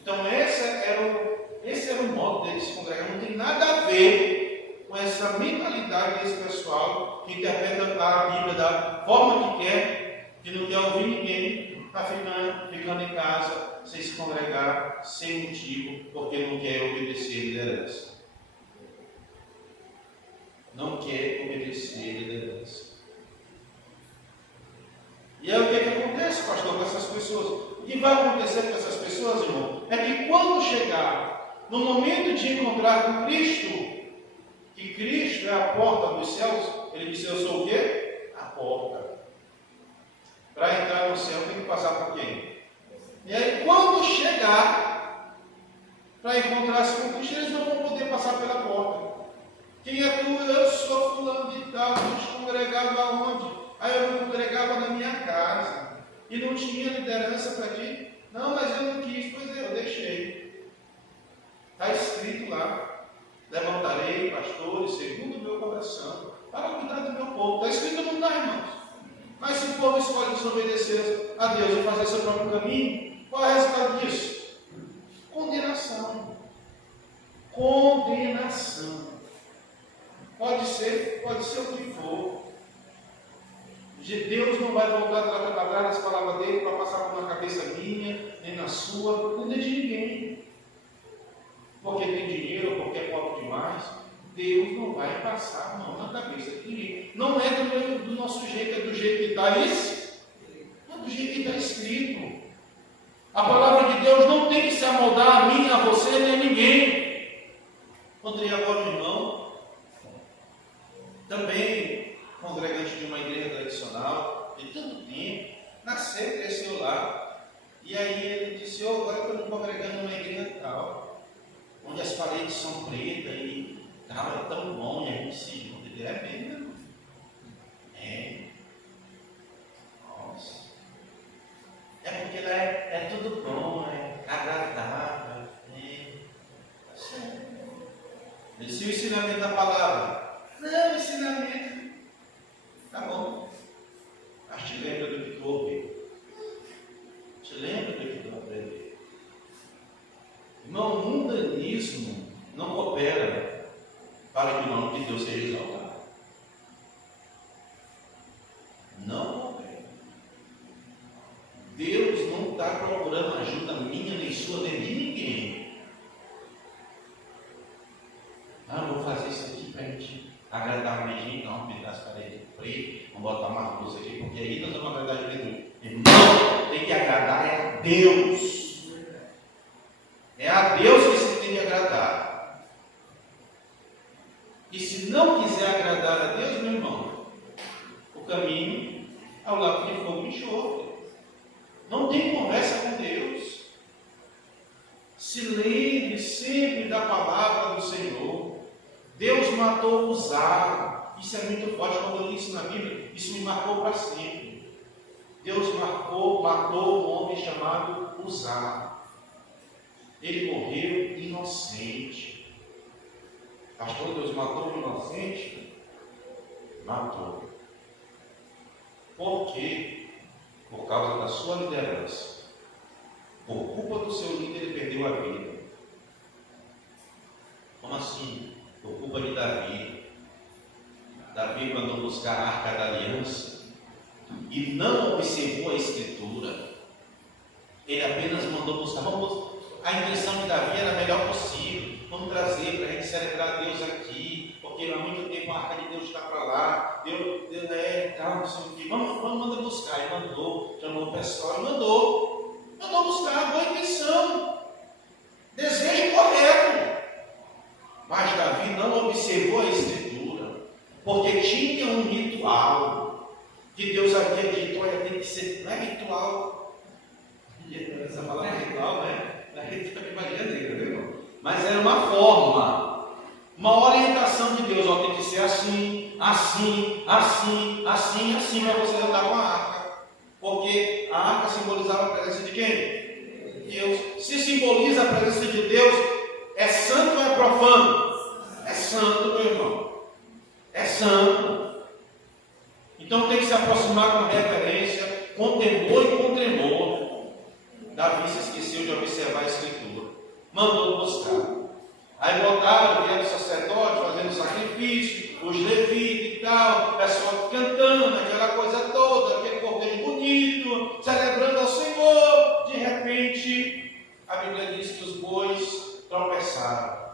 Então esse era o modo deles se congregar. Não tem nada a ver com essa mentalidade desse pessoal que interpreta a Bíblia da forma que quer, que não quer ouvir ninguém, está ficando em casa, sem se congregar, sem motivo, porque não quer obedecer a liderança. Não quer obedecer a liderança. E aí o que acontece, pastor, com essas pessoas? O que vai acontecer com essas pessoas, irmão, é que quando chegar no momento de encontrar com Cristo, que Cristo é a porta dos céus, ele disse: eu sou o quê? A porta. Para entrar no céu tem que passar por quem? E aí quando chegar para encontrar-se com Cristo, eles não vão poder passar pela porta. Quem é tu? Eu sou fulano de tal. Tu te congregava aonde? Aí eu me congregava na minha casa. E não tinha liderança para ti? Não, mas eu não quis. Pois é, eu deixei. Está escrito lá: levantarei pastores segundo o meu coração para cuidar do meu povo. Está escrito ou não está, irmãos? Mas se o povo escolhe desobedecer a Deus e fazer seu próprio caminho, qual é o resultado disso? Condenação. Condenação. Pode ser o que for. Deus não vai voltar para trás nas palavras dele para passar por uma cabeça minha, nem na sua, nem de ninguém. Porque tem dinheiro, porque é pobre demais. Deus não vai passar a mão na cabeça de ninguém. Não é do nosso jeito, é do jeito que está isso. É do jeito que está escrito. A palavra de Deus não tem que se amoldar a mim, a você, nem a ninguém. Encontrei agora um irmão, também congregante de uma igreja tradicional, de tanto tempo, nasceu, cresceu lá. E aí ele disse: agora eu estou congregando numa igreja tal, onde as paredes são pretas e tal, é tão bom, e a gente se junta. Ele é mesmo. É. Nossa. É porque lá é tudo bom, é agradável. Ele disse: o ensinamento da palavra. Não, o ensinamento. Tá bom. Mas te lembra do que tu ouviu. Te lembra do que tu aprendeu. Irmão, o mundanismo não coopera para que o nome de Deus seja exaltado. Não coopera. Deus não está procurando ajuda minha, nem sua, nem de ninguém. Vou fazer isso aqui para a gente agradar o medinho, não, pintar as paredes pretas, vamos botar uma luz aqui, porque aí nós vamos agradar de Jesus. Irmão, tem que agradar é a Deus. É a Deus que você tem que agradar. E se não quiser agradar a Deus, meu irmão, o caminho é o lago de fogo e enxofre. Não tem conversa com Deus. Se lembre sempre da palavra do Senhor. Deus matou Uzá. Isso é muito forte. Quando eu li isso na Bíblia, isso me marcou para sempre. Deus matou um homem chamado Uzá. Ele morreu inocente. Pastor, Deus matou um inocente? Matou. Por quê? Por causa da sua liderança. Por culpa do seu líder, ele perdeu a vida. Como assim? Por culpa de Davi. Davi mandou buscar a Arca da Aliança e não observou a Escritura. Ele apenas mandou buscar. A intenção de Davi era a melhor possível. Vamos trazer para a gente celebrar Deus aqui, porque há muito tempo a Arca de Deus está para lá. Deus tal, não sei o que. Vamos mandar buscar. Ele mandou, chamou o pessoal e mandou buscar, boa intenção, desejo correto. Mas Davi não observou a Escritura, porque tinha um ritual que Deus havia dito: olha, tem que ser, não é ritual, essa palavra é ritual, né? Não é ritual de magia negra, viu? Mas era uma forma, uma orientação de Deus: ó, tem que ser assim, assim, assim, assim, assim, para você andar com a arca. Porque a arca simbolizava a presença de quem? Deus. Se simboliza a presença de Deus, é santo ou é profano? É santo, meu irmão. É santo. Então tem que se aproximar com reverência, com temor e com tremor. Davi se esqueceu de observar a Escritura. Mandou buscar. Aí botaram, vieram os sacerdotes fazendo sacrifício, os levitas e tal, o pessoal cantando, aquela coisa toda, aquele cordeiro bonito, celebrando ao Senhor. De repente, a Bíblia diz que os bois tropeçaram.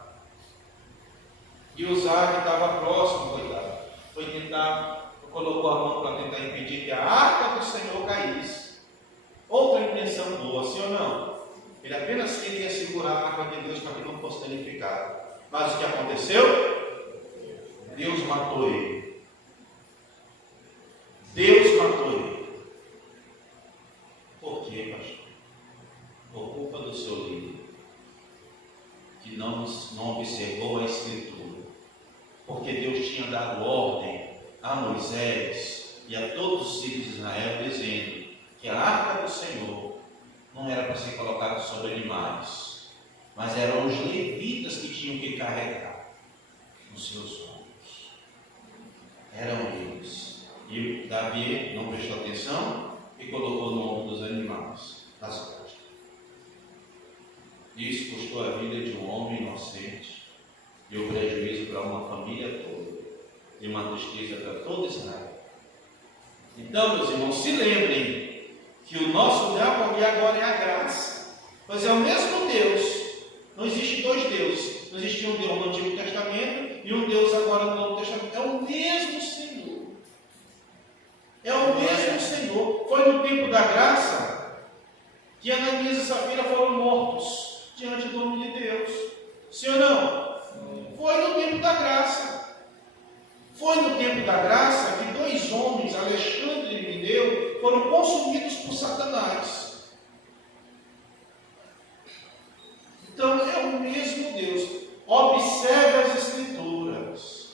E Uzá, que estava próximo, coitado, foi tentar, colocou a mão para tentar impedir que a arca do Senhor caísse. Outra intenção boa, sim ou não? Ele apenas queria segurar a arca de Deus para que não fosse danificado. Mas o que aconteceu? Deus matou ele. Deus matou ele. Por quê, pastor? Por culpa do seu líder, que não observou a Escritura. Porque Deus tinha dado ordem a Moisés e a todos os filhos de Israel, dizendo que a arca do Senhor não era para ser colocado sobre animais, mas eram os levitas que tinham que carregar nos seus ombros. Eram eles. E Davi não prestou atenção e colocou no ombro dos animais, das costas. Isso custou a vida de um homem inocente e o prejuízo para uma família toda e uma tristeza para todo Israel. Então, meus irmãos, se lembrem que o nosso Deus aqui agora é a graça, pois é o mesmo Deus. Não existe dois deuses. Não existia um Deus no Antigo Testamento e um Deus agora no Novo Testamento. É o mesmo Senhor. É o mesmo Senhor. Foi no tempo da graça que Ananias e Safira foram mortos diante do nome de Deus. Sim ou não? Foi no tempo da graça. Foi no tempo da graça que dois homens, Alexandre e Mineu, foram consumidos por Satanás. Então é o mesmo Deus. Observe as Escrituras.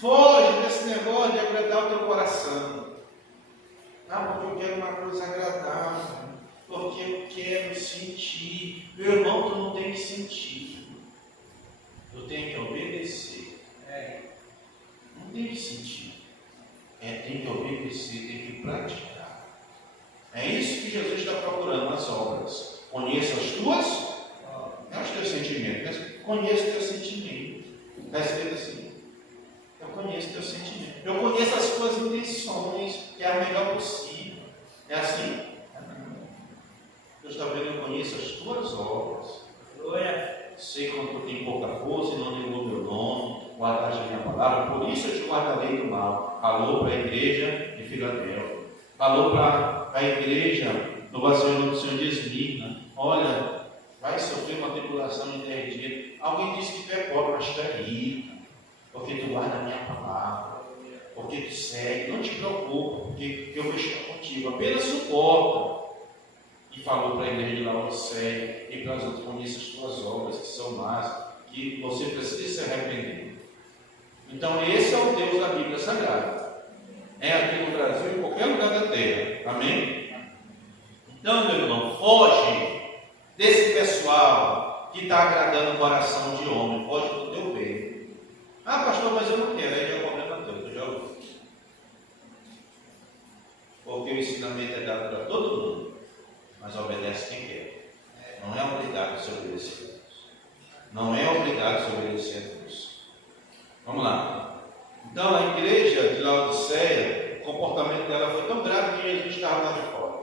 Foge desse negócio de agradar o teu coração. Ah, porque eu quero uma coisa agradável. Porque eu quero sentir. Meu irmão, tu não tem que sentir. Tu tem que obedecer. Não tem que sentir. Tem que obedecer, tem que praticar. É isso que Jesus está procurando nas obras. Conheça as tuas. Não os teus sentimentos, mas conheço o teu sentimento. Está escrito assim. Eu conheço o teu sentimento. Eu conheço as tuas intenções, que é a melhor possível. É assim? Deus está vendo, eu conheço as tuas obras. Sei quando tu tem pouca força e não negou meu nome, guardaste a minha palavra, por isso eu te guardarei do mal. Falou para a igreja de Filadélfia. Falou para a igreja do Senhor de Esmirna. Olha, vai sofrer uma tribulação interdita. Alguém disse que tu é pobre, mas tu é rico, porque tu guarda a minha palavra, porque tu segue. Não te preocupa, porque eu vou estar contigo. Apenas suporta. E falou para a igreja de Laodiceia e para as outras: conheça as tuas obras, que são más, que você precisa se arrepender. Então, esse é o Deus da Bíblia Sagrada. É aqui no Brasil, em qualquer lugar da terra. Amém? Então, meu irmão, foge desse pessoal que está agradando o coração de homem. Foge do teu bem. Ah, pastor, mas eu não quero. Aí é o problema teu, tu já ouviu. Porque o ensinamento é dado para todo mundo, mas obedece quem quer. Não é obrigado a se obedecer a Deus. Não é obrigado a se obedecer a Deus. Vamos lá. Então, a igreja de Laodiceia, o comportamento dela foi tão grave que Jesus estava lá de fora.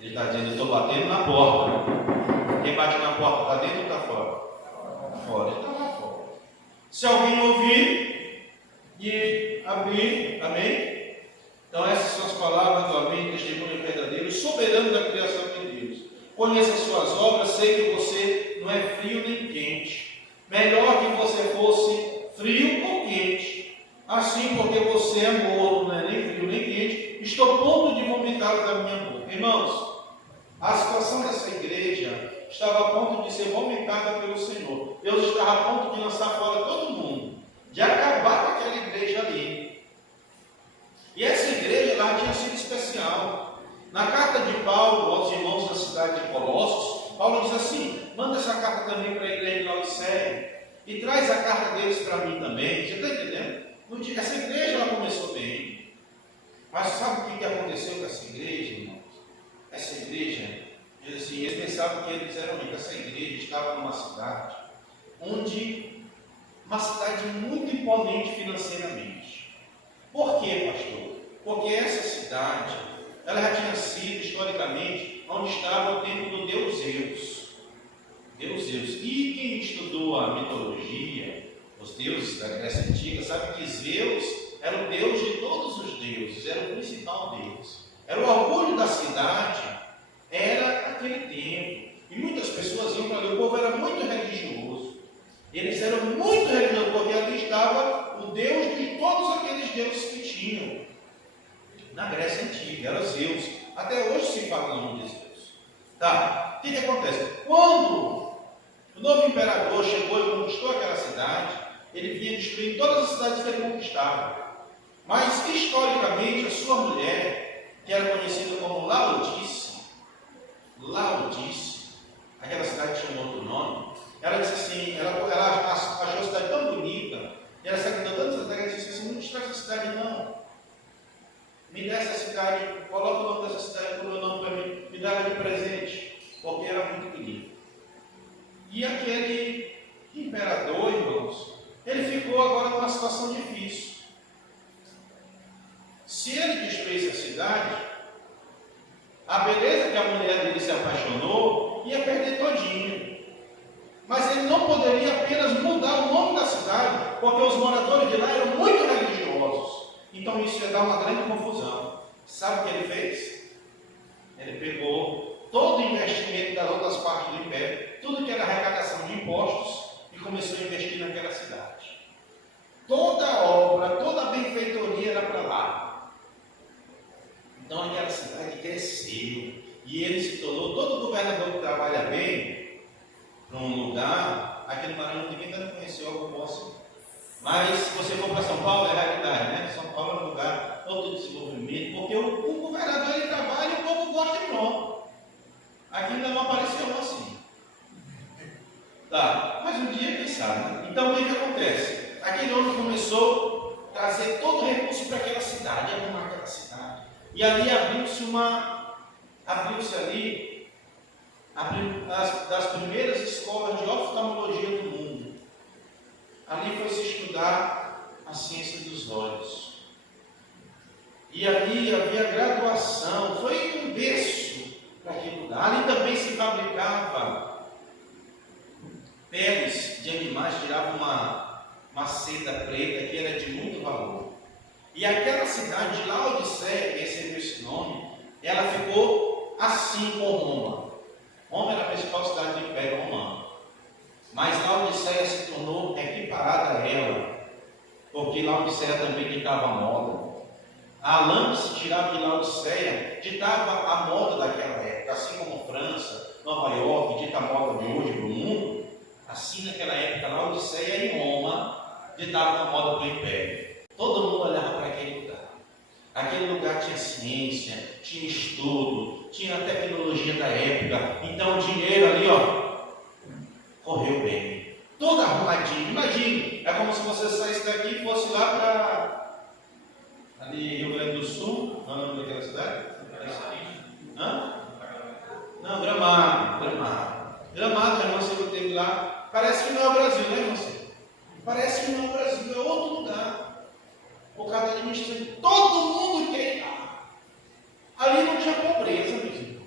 Ele está dizendo: eu estou batendo na porta. Quem bate na porta está dentro ou está fora? Fora. Ele está lá fora. Se alguém ouvir e abrir, amém? Então essas são as palavras do amém, testemunho verdadeiro, soberano da criação de Deus. Conheça as suas obras, sei que você não é frio nem quente. Melhor que você fosse frio ou quente. Assim, porque você é morno, não é nem frio nem quente, estou a ponto de vomitar da minha boca. Irmãos, a situação dessa igreja estava a ponto de ser vomitada pelo Senhor. Deus estava a ponto de lançar fora todo mundo, de acabar com aquela igreja ali. E essa igreja lá tinha sido especial. Na carta de Paulo aos irmãos da cidade de Colossos, Paulo diz assim: manda essa carta também para a igreja de Laodiceia e traz a carta deles para mim também. Você está entendendo? Essa igreja ela começou bem, mas sabe o que aconteceu com essa igreja, irmãos? Essa igreja, assim, eles pensavam que eles eram ricos. Essa igreja estava numa cidade uma cidade muito imponente financeiramente. Por quê, pastor? Porque essa cidade, ela já tinha sido, historicamente, onde estava o templo do Deus Zeus. Deus Zeus. E quem estudou a mitologia, os deuses da Grécia Antiga, sabe que Zeus era o Deus de todos os deuses, era o principal deus. Era o orgulho da cidade, era aquele templo. E muitas pessoas iam para ali, o povo era muito religioso. Eles eram muito religiosos, porque ali estava o Deus de todos aqueles deuses que tinham. Na Grécia Antiga, era Zeus. Até hoje se fala o nome de Zeus. Tá? O que acontece? Quando o novo imperador chegou e conquistou aquela cidade, ele vinha destruindo todas as cidades que ele conquistava. Mas, historicamente, a sua mulher, que era conhecida como Laodice, aquela cidade tinha um outro nome, ela disse assim, ela achou a cidade tão bonita, e ela se agradou tanto dessa cidade, ela disse assim: não destrói essa cidade não, numa situação difícil. Se ele destruísse a cidade, a beleza que a mulher dele se apaixonou ia perder todinha. Mas ele não poderia apenas mudar o nome da cidade, porque os moradores de lá eram muito religiosos. Então isso ia dar uma grande confusão. Sabe o que ele fez? Ele pegou todo o investimento das outras partes do império, tudo que era arrecadação de impostos, e começou a investir naquela cidade. Toda a obra, toda a benfeitoria era para lá. Então aquela cidade cresceu, e ele se tornou, todo governador que trabalha bem para um lugar, aqui no Maranhão ninguém ainda não conheceu algo próximo. Mas se você for para São Paulo, é realidade, né? São Paulo é um lugar todo de desenvolvimento, porque o governador ele trabalha e o povo gosta e pronto. Aqui ainda não apareceu assim. Tá, mas um dia quem sabe. Então o que acontece? Aquele homem começou a trazer todo o recurso para aquela cidade, arrumar aquela cidade. E ali abriu-se ali das primeiras escolas de oftalmologia do mundo. Ali foi se estudar a ciência dos olhos. E ali havia graduação, foi um berço para aquele lugar. Ali também se fabricava peles de animais, tirava uma seda preta que era de muito valor. E aquela cidade de Laodiceia, que recebeu esse nome, ela ficou assim com Roma. Roma era a principal cidade do Império Romano. Mas Laodiceia se tornou equiparada a ela, porque Laodiceia também ditava a moda. A lã que se tirava de Laodiceia ditava a moda daquela época, assim como França, Nova York dita a moda de hoje para o mundo. Assim naquela época, Laodiceia e Roma ditavam a moda para o Império. Todo mundo olhava para aquele lugar. Aquele lugar tinha ciência, tinha estudo, tinha a tecnologia da época. Então o dinheiro ali, correu bem. Todo arrumadinho. Imagine, é como se você saísse daqui e fosse lá para ali Rio Grande do Sul. Não é o nome daquela cidade? Não, Gramado. Gramado, irmão, você teve lá. Parece que não é o Brasil, né, irmão? Parece que não é o Brasil, é outro lugar. Por causa da administração, todo mundo quer ir lá. Ali não tinha pobreza, meu irmão.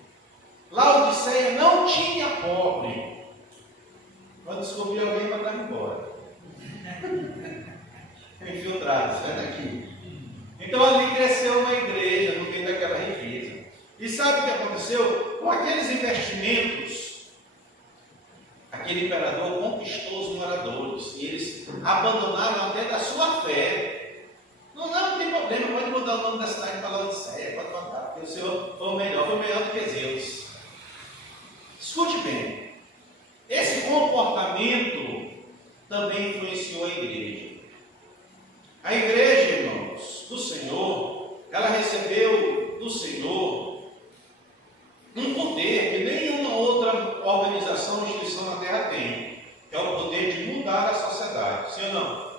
Laodiceia não tinha pobre. Quando descobrir alguém, mandar embora. Infiltrado, sai daqui. Então ali cresceu uma igreja no meio daquela riqueza. E sabe o que aconteceu? Com aqueles investimentos, aquele imperador conquistou os moradores. E eles abandonaram até da sua fé. Não tem problema, pode mudar o nome da cidade para Laodiceia, pode botar, porque o Senhor foi melhor do que Zeus. Escute bem, esse comportamento também influenciou a igreja. A igreja, irmãos, do Senhor, ela recebeu do Senhor um poder que nenhuma outra organização ou instituição na Terra tem, que é o poder de mudar a sociedade, sim ou não?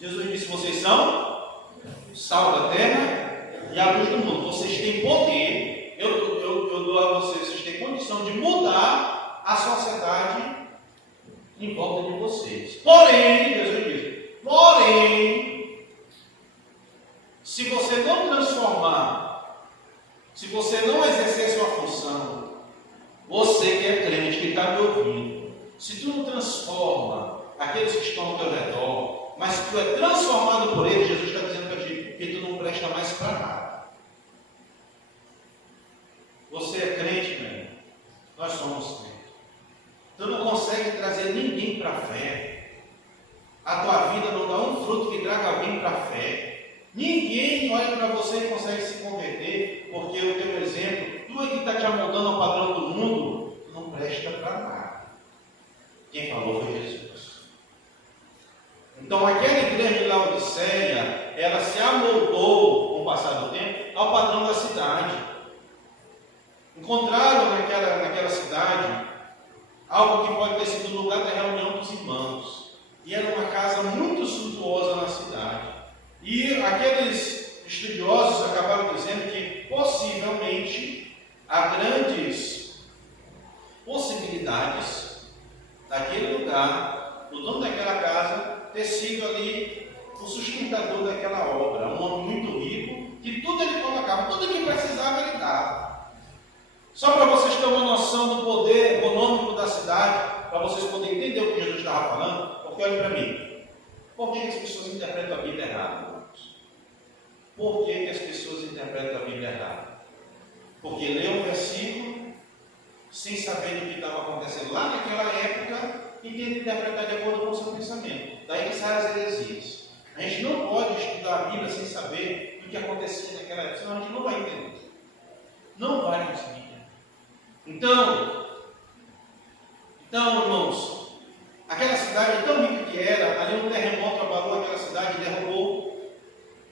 Jesus disse: vocês são o sal da terra e a luz do mundo. Vocês têm poder, eu dou a vocês têm condição de mudar a sociedade em volta de vocês. Porém, Jesus diz, se você não transformar, se você não exercer sua função, você que é crente, que está me ouvindo, se tu não transforma aqueles que estão ao teu redor, mas se tu é transformado por ele, Jesus está dizendo para ti que tu não presta mais para nada. Você é crente, meu irmão? Nós somos crentes. Tu não consegue trazer ninguém para a fé. A tua vida não dá um fruto que traga alguém para a fé. Ninguém olha para você e consegue se converter, porque o teu exemplo, tu é que está te amoldando ao padrão do mundo, não presta para nada. Quem falou foi Jesus. Então aquela igreja de Laodiceia, ela se amoldou com o passar do tempo ao padrão da cidade. Encontraram naquela cidade algo que pode ter sido o lugar da reunião dos irmãos. E era uma casa muito suntuosa na cidade. E aqueles estudiosos acabaram dizendo que possivelmente há grandes possibilidades daquele lugar, do dono daquela casa, ter sido ali o sustentador daquela obra, um homem muito rico, que tudo ele colocava, tudo que precisava ele dava. Só para vocês terem uma noção do poder econômico da cidade, para vocês poderem entender o que Jesus estava falando, porque olha para mim, por que as pessoas interpretam a Bíblia errado, irmãos? Por que as pessoas interpretam a Bíblia errado? Porque lê um versículo sem saber do que estava acontecendo lá naquela época e tenta interpretar de acordo com o seu pensamento. Daí que saem as heresias. A gente não pode estudar a Bíblia sem saber do que acontecia naquela época, senão a gente não vai entender. Não vai conseguir. Então, irmãos, aquela cidade tão rica que era, ali um terremoto abalou aquela cidade e derrubou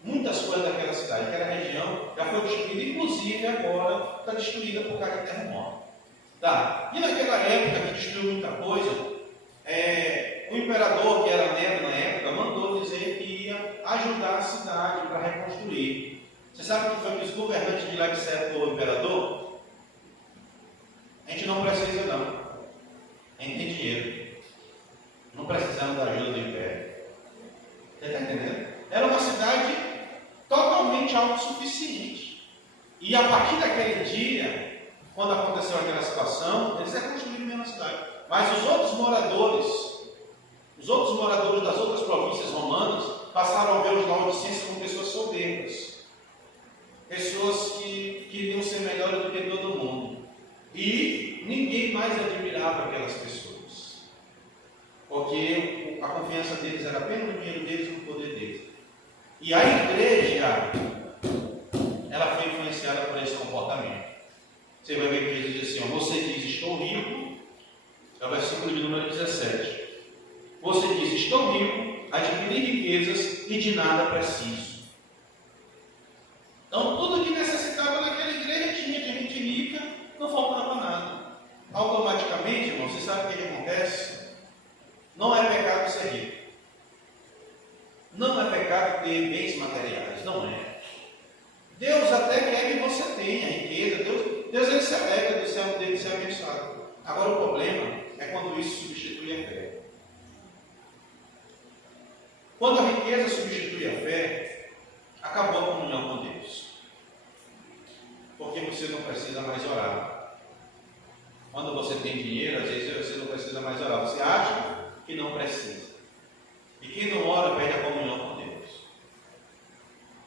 muitas coisas daquela cidade. Aquela região já foi destruída, inclusive agora está destruída por causa do terremoto. Tá. E naquela época que destruiu muita coisa, o imperador, que era neto na época, mandou dizer que ia ajudar a cidade para reconstruir. Você sabe o que foi que os governantes de lá disseram para o imperador? A gente não precisa não. A gente tem dinheiro. Não precisamos da ajuda do império. Você está entendendo? Era uma cidade totalmente autossuficiente. E a partir daquele dia, quando aconteceu aquela situação, eles reconstruíram mesmo a cidade. Mas os outros moradores das outras províncias romanas, passaram a ver os laodicenses como pessoas soberbas. Pessoas que queriam ser melhores do que todo mundo. E ninguém mais admirava aquelas pessoas. Porque a confiança deles era apenas no dinheiro deles e no poder deles. E a igreja, ela foi influenciada por esse comportamento. Você vai ver que Jesus diz assim, você diz, estou rico, é o versículo de número 17. Você diz, estou rico, adquiri riquezas e de nada preciso. Então, tudo que necessitava naquela igreja tinha de gente rica, não faltava nada. Automaticamente, irmão, você sabe o que acontece? Não é pecado ser rico. Não é pecado ter bens materiais, não é. Deus até quer que você tenha riqueza. Deus ele se alegra do céu dele ser abençoado. Agora o problema é quando isso substitui a fé. Quando a riqueza substitui a fé, acabou a comunhão com Deus. Porque você não precisa mais orar. Quando você tem dinheiro, às vezes você não precisa mais orar. Você acha que não precisa. E quem não ora perde a comunhão com Deus.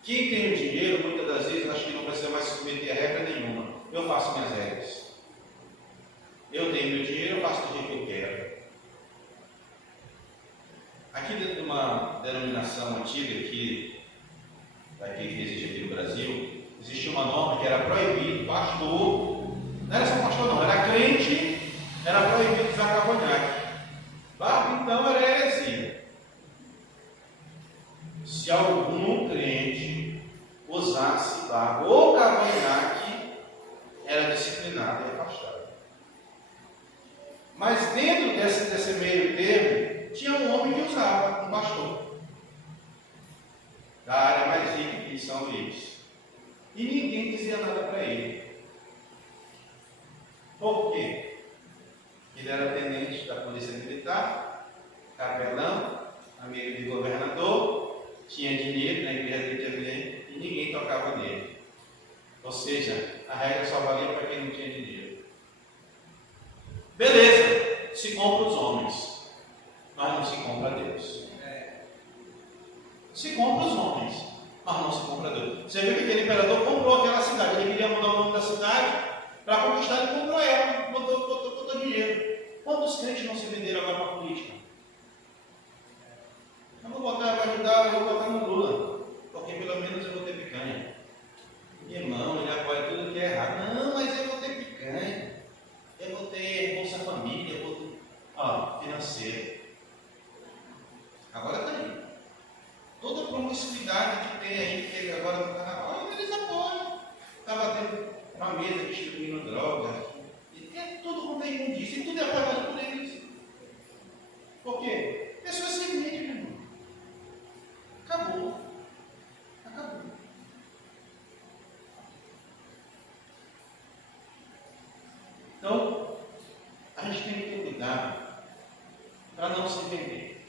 Quem tem o dinheiro, muitas das vezes, acha que não precisa mais submeter a regra nenhuma. Eu faço minhas regras. Eu tenho meu dinheiro, eu faço do jeito que eu quero. Aqui dentro de uma denominação antiga daqui que existe aqui no Brasil, existia uma norma que era proibido pastor, não era só pastor não, era crente, era proibido usar cavanhaque. Barco então era heresia. Se algum crente usasse barco ou cavanhaque, era disciplinado e afastado. Mas dentro desse meio termo, tinha um homem que usava, um pastor, da área mais rica de São Luís. E ninguém dizia nada para ele. Por quê? Ele era tenente da Polícia Militar, capelão, amigo de governador, tinha dinheiro na igreja de Jerusalém e ninguém tocava nele. Ou seja, a regra só valia para quem não tinha dinheiro. Beleza, se compra os homens, mas não se compra Deus. Se compra os homens, mas não se compra Deus. Você viu que aquele imperador comprou aquela cidade, ele queria mudar o nome da cidade para conquistar, ele comprou ela, botou dinheiro. Quantos crentes não se venderam agora para a política? Eu vou botar para ajudar, eu vou botar no Lula, porque pelo menos eu vou ter picanha. Irmão, ele apoia tudo que é errado. Não, mas eu vou ter picanha, eu vou ter Bolsa Família, eu vou ter financeiro. Agora está aí. Toda a promiscuidade que tem aí, que ele agora no carnaval, eles apoiam. Estava tendo uma mesa distribuindo drogas. Tudo como é imundícia, e tudo é apoiado por eles. Por quê? Pessoas sem mente, meu irmão. Acabou. Então, a gente tem que ter cuidado para não se vender.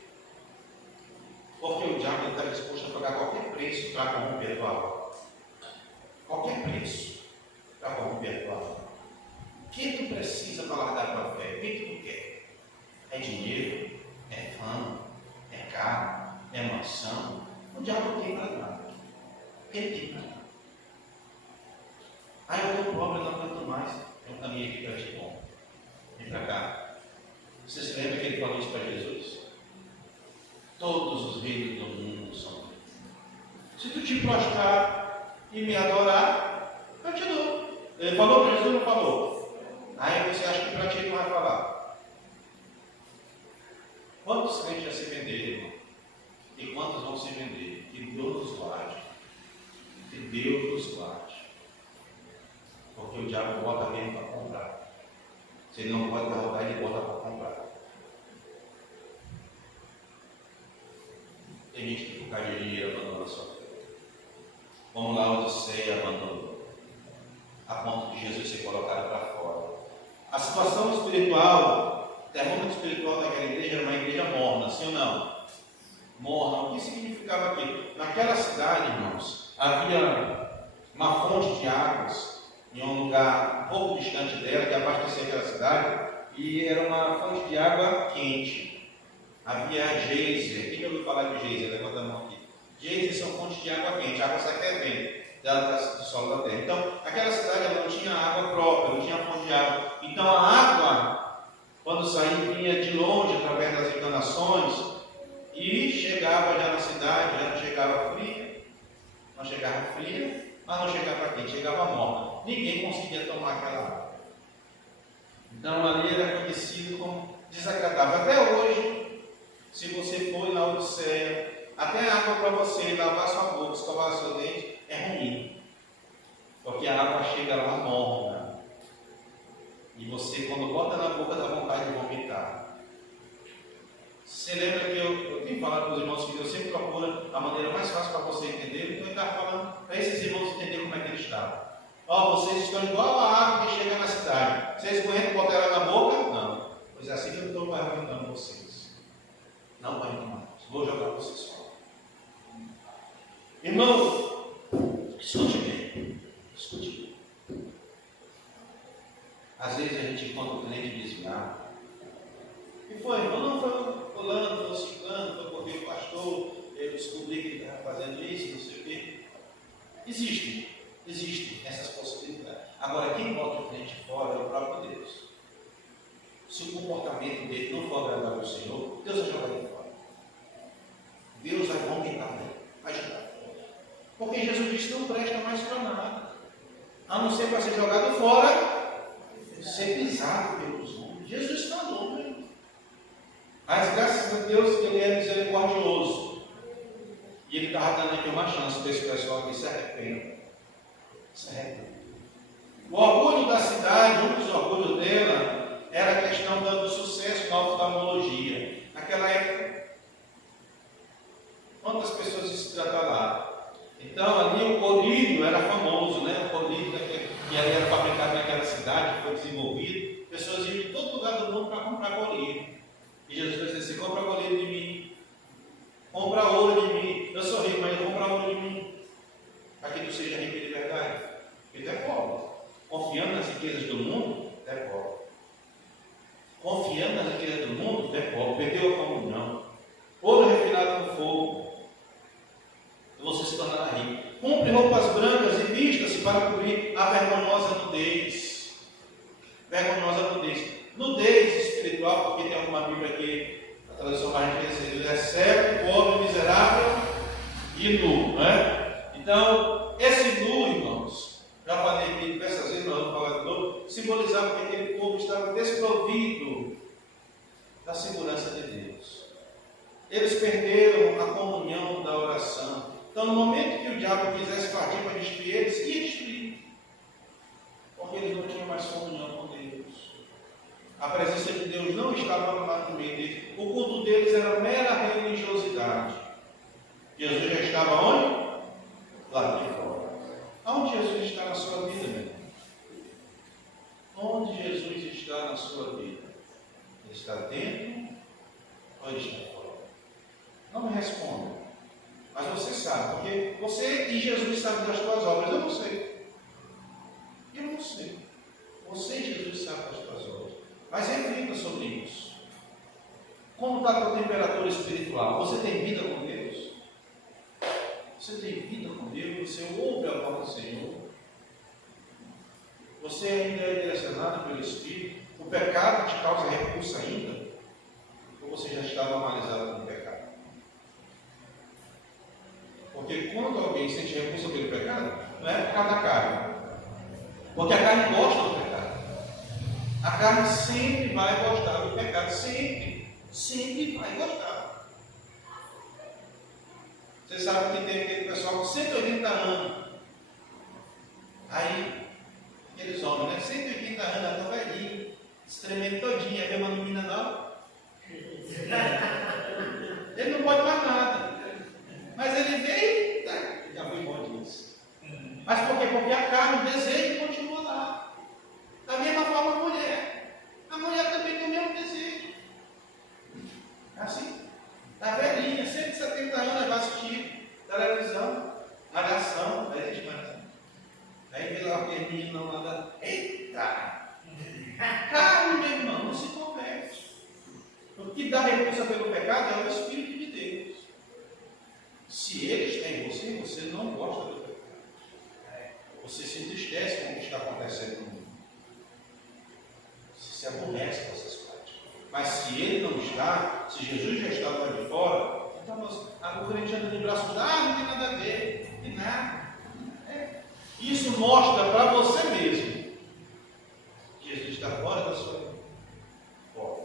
Porque o diabo está disposto a pagar qualquer preço para corromper a tua alma. Qualquer preço para corromper a tua alma. O que tu precisa para largar a tua fé? O que tu quer? É dinheiro? É fama? É carro? É mansão? O diabo tem para dar. Ele tem para dar. Eu estou pobre, não aguento mais. Eu caminho aqui para ti, bom. Vem para cá. Você se lembra que ele falou isso para Jesus? Todos os reinos do mundo são meus. Se tu te prostrar e me adorar, eu te dou. Ele falou para Jesus ou não falou? Aí você acha que para ti ele não vai falar? Quantos crentes já se venderam, irmão? E quantos vão se vender? Que Deus nos guarde. Que Deus nos guarde. Porque o diabo bota mesmo para comprar. Se ele não pode derrotar, ele bota para comprar. Tem gente que por causa de dinheiro abandona a sua fé. Vamos lá, Odisseia abandonou. A ponto de Jesus ser colocado para fora. A situação espiritual, o termômetro espiritual daquela igreja era uma igreja morna, sim ou não? Morna. O que significava aquilo? Naquela cidade, irmãos, havia uma fonte de águas em um lugar um pouco distante dela, que abastecia aquela cidade, e era uma fonte de água quente. Havia geyser. Quem ouviu falar de geyser? Levanta a mão aqui. Geyser são fontes de água quente, a água sai fervendo do solo da terra. Então, aquela cidade ela não tinha água própria, não tinha fonte de água. Então, a água, quando saía, vinha de longe, através das enganações, e chegava já na cidade, já não chegava fria, mas não chegava quente, chegava morna. Ninguém conseguia tomar aquela água. Então, ali era conhecido como desagradável. Até hoje, se você for na Odisseia, até a água para você lavar sua boca, escovar seu dente, é ruim. Porque a água chega lá morna. E você, quando bota na boca, dá vontade de vomitar. Você lembra que eu tenho falado para os irmãos que Deus sempre procura a maneira mais fácil para você entender, então eu estava falando para esses irmãos entenderem como é que eles estavam. Vocês estão igual a água que chega na cidade. Vocês aguentam botar ela na boca? Não. Pois é assim que eu estou argumentando vocês. Não vai mais. Vou jogar vocês fora. Irmão, escute bem. Escute bem. Às vezes a gente encontra um crente desviado. E foi, irmão, não foi fulano, foi ciclano, foi porque o pastor, eu descobri que ele estava fazendo isso, não sei o quê. Existem essas possibilidades. Agora, quem bota o crente fora é o próprio Deus. Se o comportamento dele não for agradável ao Senhor, Deus vai jogar ele fora. Deus vai vomitar ele, vai jogar fora. Porque Jesus disse: não presta mais para nada, a não ser para ser jogado fora, ser pisado pelos homens. Jesus falou, né? Mas graças a Deus que Ele é misericordioso. E Ele estava dando aqui uma chance para esse pessoal que se arrependa. O orgulho da cidade, um dos orgulhos dela, era a questão do sucesso na oftalmologia. Naquela época, quantas pessoas se tratam lá? Então, ali o colírio era famoso, né? O colírio que ali era fabricado naquela cidade, que foi desenvolvido. Pessoas iam de todo lugar do mundo para comprar colírio. E Jesus disse assim: compra colírio de mim, compra ouro de mim. Eu sou rico, mas compra ouro de mim, para que tu seja rico de verdade. Porque tu é pobre. Confiando nas riquezas do mundo, tu é pobre. Confiando nas riquezas do mundo, tu é pobre. Perdeu a comunhão. Ouro refinado no fogo, e você se tornará rico. Compre roupas brancas e vista-se para cobrir a vergonhosa nudez. Vergonhosa nudez. Nudez espiritual, porque tem alguma Bíblia aqui, a tradução mais recebida é cego, pobre, miserável e nu, não é? Então, esse nu, irmãos, já falei aqui diversas vezes, nós vamos falar de novo, simbolizava que aquele povo estava desprovido da segurança de Deus. Eles perderam a comunhão da oração. Então, no momento que o diabo quisesse partir para destruir eles, ia destruir, porque eles não tinham mais comunhão com Deus. A presença de Deus não estava lá no meio deles. O culto deles era mera religiosidade. Jesus já estava onde? Lá de fora. Onde Jesus está na sua vida, meu irmão? Onde Jesus está na sua vida? Ele está dentro ou ele está fora? Não me responda. Mas você sabe, porque você e Jesus sabem das tuas obras. Eu não sei. Eu não sei. Você e Jesus sabem das tuas obras. Mas reflita sobre isso. Como está a tua temperatura espiritual? Você tem vida com Deus? Você tem vida com Deus? Você ouve a voz do Senhor? Você ainda é direcionado pelo Espírito? O pecado te causa repulsa ainda? Ou você já está normalizado com o pecado? Porque quando alguém sente repulsa pelo pecado, não é por causa da carne. Porque a carne gosta do pecado. A carne sempre vai gostar do pecado. Sempre. Sempre vai gostar. Você sabe que tem aquele pessoal com 180 anos. Aí, aqueles homens, né? 180 anos, estão velhinho, se tremendo todinho. Vê uma menina nova. Ele não pode mais nada. Mas ele veio, tá? Já foi bom disso. Mas por quê? Porque a carne, o desejo continua lá. Da mesma forma a mulher. A mulher também tem o mesmo desejo. Assim. Está velhinha, 170 anos, vai assistir televisão, malhação, aí existe malhação. Aí vê lá aquele menino lá da. Eita! Carne, meu irmão, não se converte. O que dá repulsa pelo pecado é o Espírito de Deus. Se ele está em você, você não gosta do pecado. Você se entristece com o que está acontecendo no mundo. Você se aborrece com essas práticas. Mas se ele não está, se Jesus já está lá de fora, então o crente anda de braço dado, não tem nada a ver, não tem nada. Isso mostra para você mesmo. Jesus está fora da sua vida. Fora.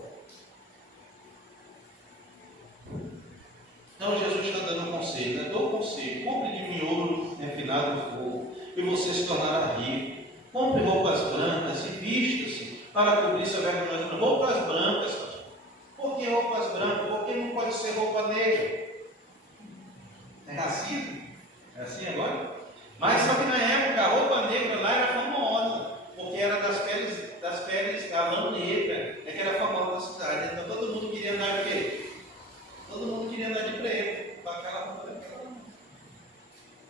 Então Jesus está dando um conselho, né? Dou um conselho, compre de mim ouro refinado no fogo, e você se tornará rico. Compre roupas brancas e vista-se para cobrir sua vergonha. Roupas brancas, pastor. Por que roupas brancas? Porque não pode ser roupa negra. É racismo? É assim agora? Mas só que na época a roupa negra lá era famosa, porque era das peles da lã negra, é que era famosa da cidade. Então todo mundo queria andar de quê? Todo mundo queria andar de preto, com aquela roupa daquela lã.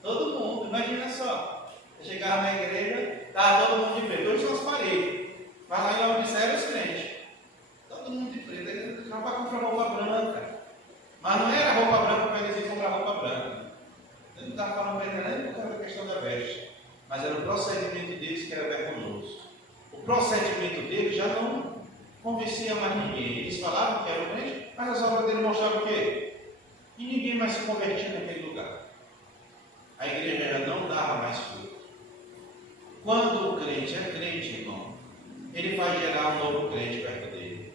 Todo mundo, imagina só. Eu chegava na igreja, estava todo mundo de preto. Hoje são as paredes. Mas lá em onde eram os crentes. Todo mundo de preto. Ele já vai comprar roupa branca. Mas não era roupa branca para eles irem comprar roupa branca. Ele não estava falando para ele nem por causa da questão da veste. Mas era o procedimento deles que era vergonhoso. O procedimento deles já não convencia mais ninguém. Eles falavam que eram crentes, mas as obras dele mostravam o quê? E ninguém mais se convertia naquele lugar. A igreja já não dava mais fruto. Quando o crente é crente, irmão, ele vai gerar um novo crente perto dele.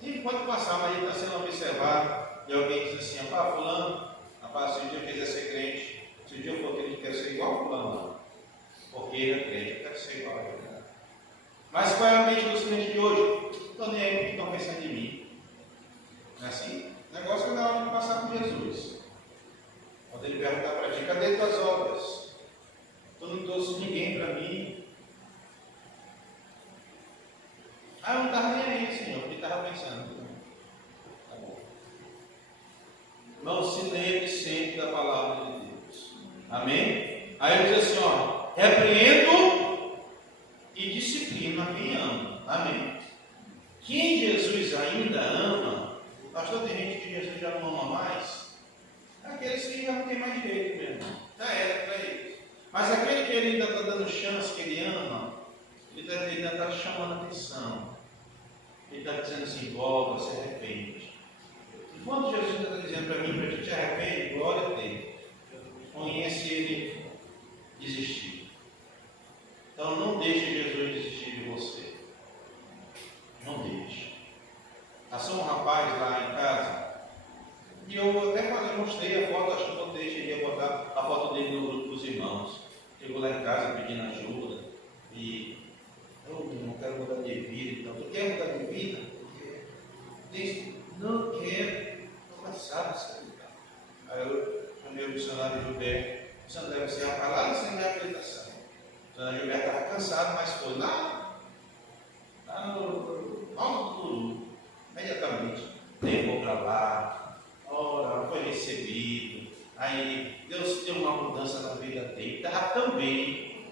E pode passar, mas ele está sendo observado e alguém diz assim, pá, fulano, rapaz, se um dia eu quiser ser crente, se um dia eu for crente, eu quero ser igual a fulano, não. Porque ele é crente, eu quero ser igual a ele. Mas qual é a mente dos crentes de hoje? Estou nem aí o que estão pensando em mim. Não é assim? O negócio é na hora de passar com Jesus. Quando ele perguntar para ti, cadê tuas obras? Tu não trouxe ninguém para mim. Eu não estava nem aí, Senhor, porque estava pensando. Tá bom. Não se lembre sempre da palavra de Deus. Amém? Aí ele diz assim, ó, repreendo e disciplina quem ama. Amém? Quem Jesus ainda ama, pastor, tem gente que Jesus já não ama mais, aqueles que já não tem mais direito mesmo. Já era para eles. Mas aquele que ele ainda está dando chance, que ele ama, ele ainda está chamando atenção. Ele está dizendo assim, volta, se arrepende. Enquanto Jesus está dizendo para mim, para ti te arrepende, glória a Deus. Conhece ele desistir. Então não deixe Jesus desistir de você. Não deixe. Passou um rapaz lá em casa, e eu até falei, mostrei a foto, acho que eu botei, cheguei a botar a foto dele no grupo dos irmãos. Chegou lá em casa pedindo ajuda, e eu não quero mudar de vida, então, tu quer mudar de vida? Diz, não quero, estou cansado dessa vida. Aí eu chamei o missionário Gilberto, o missionário deve ser rapaz lá na sem reabilitação. O missionário Gilberto estava cansado, mas foi lá no Alto do Turu, imediatamente, levou para lá, Aí Deus deu uma mudança na vida dele, estava tão bem.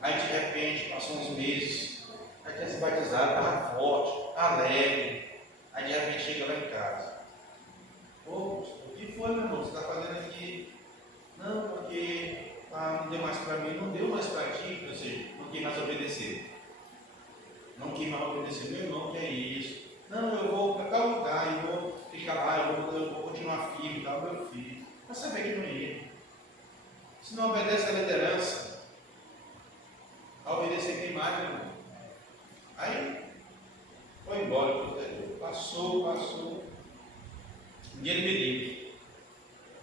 Aí de repente, passou uns meses, aí tinha se batizado, estava forte, alegre. Aí de repente chega lá em casa. Pô, o que foi, meu irmão? Você está fazendo aqui? Não, porque não deu mais para mim, não deu mais para ti, ou seja, não quis mais obedecer. Não quis mais obedecer, meu irmão, que é isso? Não, eu vou para tal lugar, eu vou ficar lá, eu vou continuar firme, tal, meu filho. Mas saber que não ia. Se não obedece à liderança, a obedecer quem mais, meu irmão. Aí, foi embora, passou. Um dia ele me liga.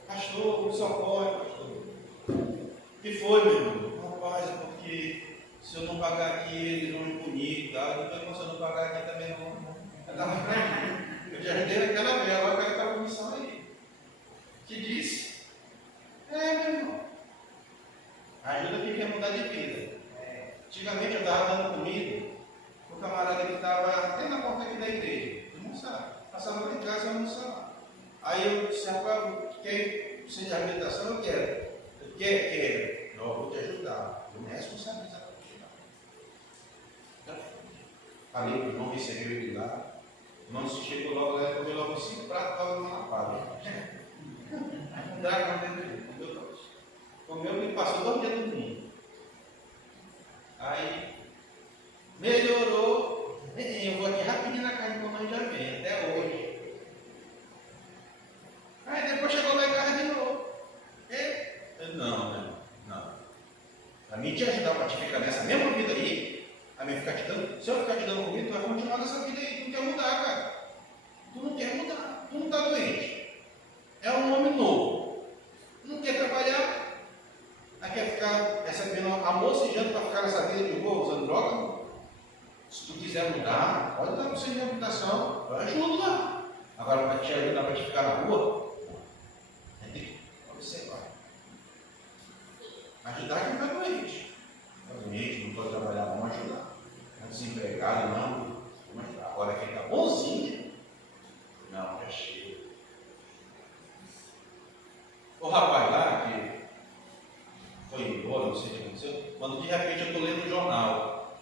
Pastor, só pode, pastor. O que foi, meu irmão? Rapaz, é porque se eu não pagar aqui, eles vão me punir e tal. Então, se eu não pagar aqui também não. Eu já dei aquela vez, agora eu quero aquela comissão aí. Que disse? Meu irmão. Ajuda quem quer mudar de vida. Antigamente eu estava dando comida para o camarada que estava até na porta aqui da igreja. Ele não sabe. Passava lá em casa e almoçava. Aí eu disse, rapaz, quem precisa de habilitação, eu quero. Eu quero. Não, eu vou te ajudar. Eu me responsabilizo para te ajudar. Falei para o irmão, recebeu ele lá. O irmão se chegou logo lá, comeu logo 5 pratos, estava numa lapada. Um dragão dentro dele, comeu todos. Comeu e passou 2 dias no mundo. Aí, melhorou. Eu vou aqui rapidinho na casa de mamãe já vem, até hoje. Aí depois chegou lá em casa de novo. Não. Para mim te ajudar para te ficar nessa mesma vida aí, a mim ficar te dando, se eu ficar te dando comida, tu vai continuar nessa vida aí, tu não quer mudar, cara. Tu não quer mudar, tu não está doente. É um homem novo. Não quer trabalhar. Aí quer ficar recebendo almoço e janta para ficar nessa vida de boa, usando droga? Se tu quiser mudar, pode dar para você de habitação, eu ajudo lá. Agora para te ajudar para te ficar na rua, tem que observar. Ajudar quem está doente. Está doente, não pode trabalhar, vamos ajudar. Está desempregado, não. Vamos ajudar. Agora quem está bonzinho, não, já chega. O rapaz lá, que foi embora, não sei o que aconteceu, quando de repente eu estou lendo o jornal.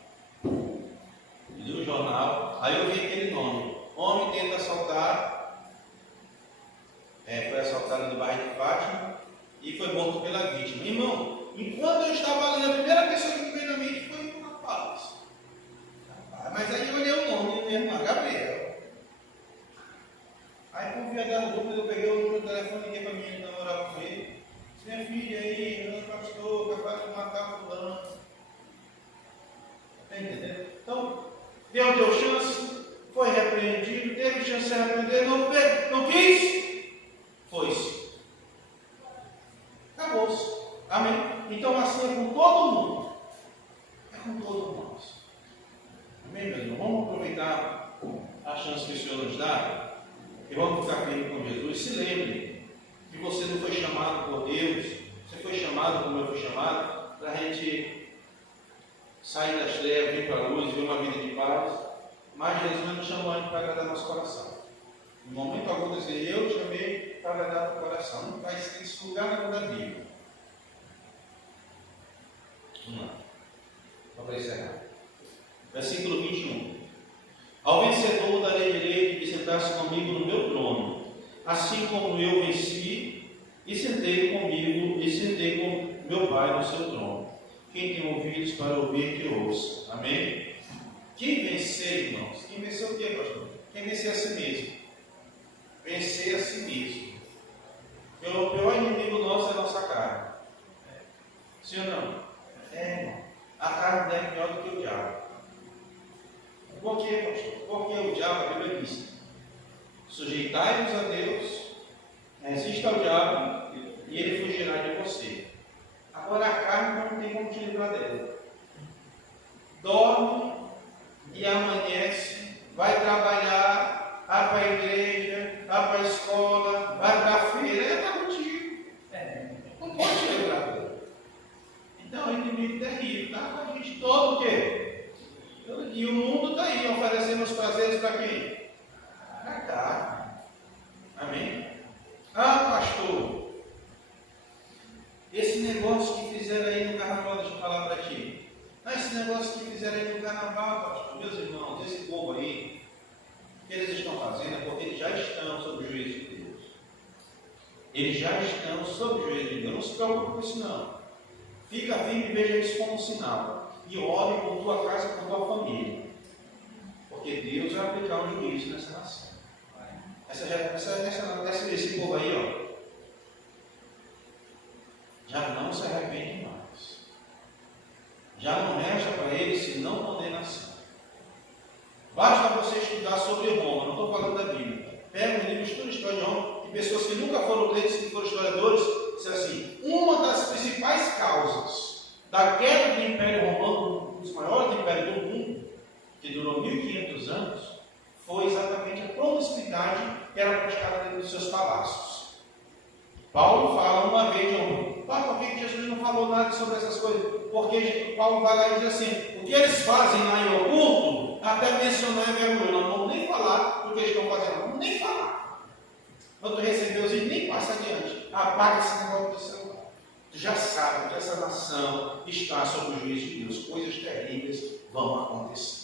Li o jornal, aí eu vi aquele nome. Homem tenta assaltar, foi assaltado no bairro de Fátima e foi morto pela vítima. Irmão, enquanto eu estava lendo, a primeira pessoa que veio na mente foi o rapaz. Mas aí eu olhei o nome mesmo, Gabriel. Aí por via das dúvidas eu peguei o número do telefone e liguei para mim namorar com ele. Disse, minha filha aí, pastor, capaz de matar o fulano. Está entendendo? Então, Deus deu chance, foi repreendido, teve chance de arrepender, não quis, foi-se. Acabou-se. Amém? Então assim é com todo mundo. É com todos nós. Amém, meu irmão? Vamos aproveitar a chance que o Senhor nos dá e vamos ficar firmes com Jesus. Se lembre que você não foi chamado por Deus, você foi chamado como eu fui chamado, para a gente sair das trevas, vir para a luz, vir uma vida de paz. Mas Jesus não nos chamou a gente para agradar nosso coração. No momento algum dizer, eu chamei para agradar o coração. Não vai ser esse lugar na Bíblia. Vamos lá. Só para encerrar. Versículo 21. Ao vencedor darei direito de sentar-se comigo no meu trono, assim como eu venci e sentei comigo e sentei com meu Pai no seu trono. Quem tem ouvidos para ouvir, que ouça. Amém? Quem vencer, irmãos? Quem vencer o quê, pastor? Quem vencer a si mesmo. Vencer a si mesmo. O pior inimigo nosso é a nossa carne. Sim ou não? Irmão. A carne é pior do que o diabo. Por quê, pastor? Porque o diabo, a Bíblia diz: sujeitai-vos a Deus, resista ao diabo e ele fugirá de você. Agora a carne não tem como te livrar dela. Dorme e amanhece, vai trabalhar, vai para a igreja, vai para a escola, vai para a feira, ela está contigo. Não pode te livrar dela. Então é um inimigo terrível, está com a gente todo o quê? E o mundo está aí oferecendo os prazeres para quem? Para a carne. Amém? Ah, pastor, negócio que fizeram aí no carnaval, pastor, meus irmãos, esse povo aí, o que eles estão fazendo é porque eles já estão sob o juízo de Deus. Eles já estão sob o juízo de Deus. Não se preocupe com isso, não. Fica firme e veja isso como um sinal. E ore por tua casa e por tua família. Porque Deus vai aplicar um juízo nessa nação. Esse povo aí, ó, já não se arrepende mais. Já não resta para eles senão condenação. Basta você estudar sobre Roma, não estou falando da Bíblia. Pega o livro, estuda a história de Roma, e pessoas que nunca foram crentes, que foram historiadores, dizem assim: uma das principais causas da queda do Império Romano, um dos maiores impérios do mundo, que durou 1500 anos, foi exatamente a promiscuidade que era praticada dentro dos seus palácios. Paulo fala uma vez, por que Jesus não falou nada sobre essas coisas? Porque Paulo vai lá e diz assim: o que eles fazem lá em oculto, até mencionar é vergonha. Não vamos nem falar do que eles estão fazendo, não vamos nem falar. Quando recebeu, e nem passa adiante, apaga esse negócio do celular. Tu já sabe que essa nação está sob o juízo de Deus, coisas terríveis vão acontecer.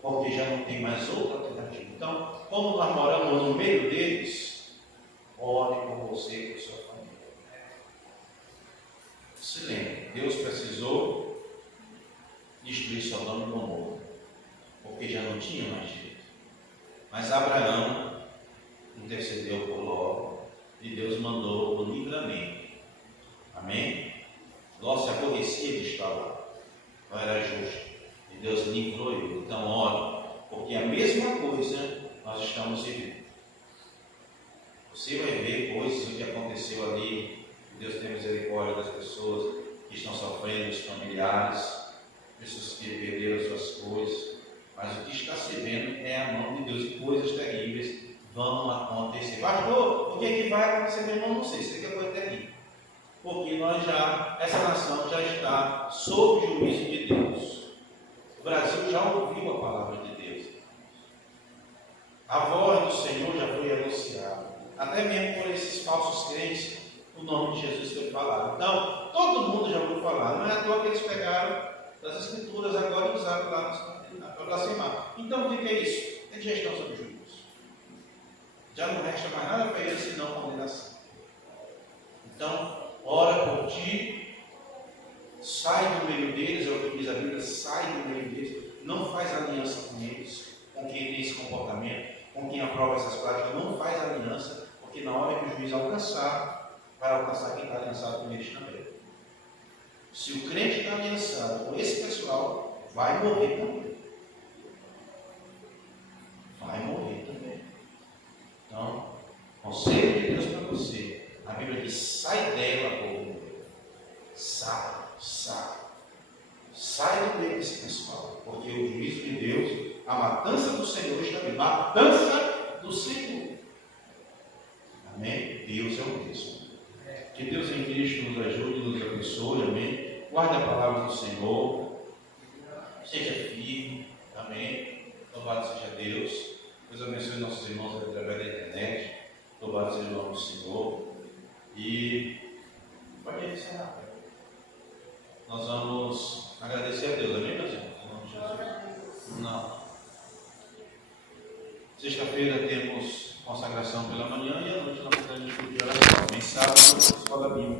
Porque já não tem mais outra alternativa. Então, como nós moramos no meio deles, ore por você e por sua família. Se lembre, Deus precisou destruir Sodoma e Gomorra, porque já não tinha mais jeito. Mas Abraão intercedeu por Ló e Deus mandou o livramento. Amém? Ló se aborrecia de estar lá, não era justo. E Deus livrou ele. Então, ore, porque a mesma coisa nós estamos vivendo. Você vai ver coisas que aconteceu ali. Deus tem misericórdia das pessoas que estão sofrendo, os familiares, pessoas que perderam suas coisas. Mas o que está se vendo é a mão de Deus, e coisas terríveis vão acontecer. Pastor, o que é que vai acontecer, meu irmão? Não sei, isso aqui é coisa terrível. Porque essa nação já está sob o juízo de Deus. O Brasil já ouviu a palavra de Deus. A voz do Senhor já foi anunciada. Até mesmo por esses falsos crentes, o nome de Jesus foi falado. Então, todo mundo já ouviu falar. Não é à toa que eles pegaram das Escrituras agora e usaram lá para blasfemar. Então, o que é isso? Eles já estão sob juízo. Já não resta mais nada para eles senão condenação. Então, ora por ti, sai do meio deles, é o que diz a Bíblia, sai do meio deles, não faz aliança com eles, com quem tem esse comportamento, com quem aprova essas práticas, não faz aliança, porque na hora que o juiz alcançar, vai alcançar quem está aliançado com eles também. Se o crente está aliançado com esse pessoal, vai morrer também. Vai morrer também. Então, conselho de Deus para você. A Bíblia diz: sai dela, povo. Sai do meio desse pessoal. Porque o juízo de Deus, a matança do Senhor está ali. Matança do Senhor. Amém? Deus é o mesmo. Que Deus em Cristo nos ajude, nos abençoe. Amém? Guarde a palavra do Senhor. Seja firme. Amém? Louvado seja Deus. Deus abençoe nossos irmãos através da internet. Louvado seja o nome do Senhor. E pode encerrar. Nós vamos agradecer a Deus, amém, meus irmãos? Em nome de Jesus. Não. Sexta-feira temos consagração pela manhã e à noite nós vamos ter oração. Amém? Sábado, escola bíblica.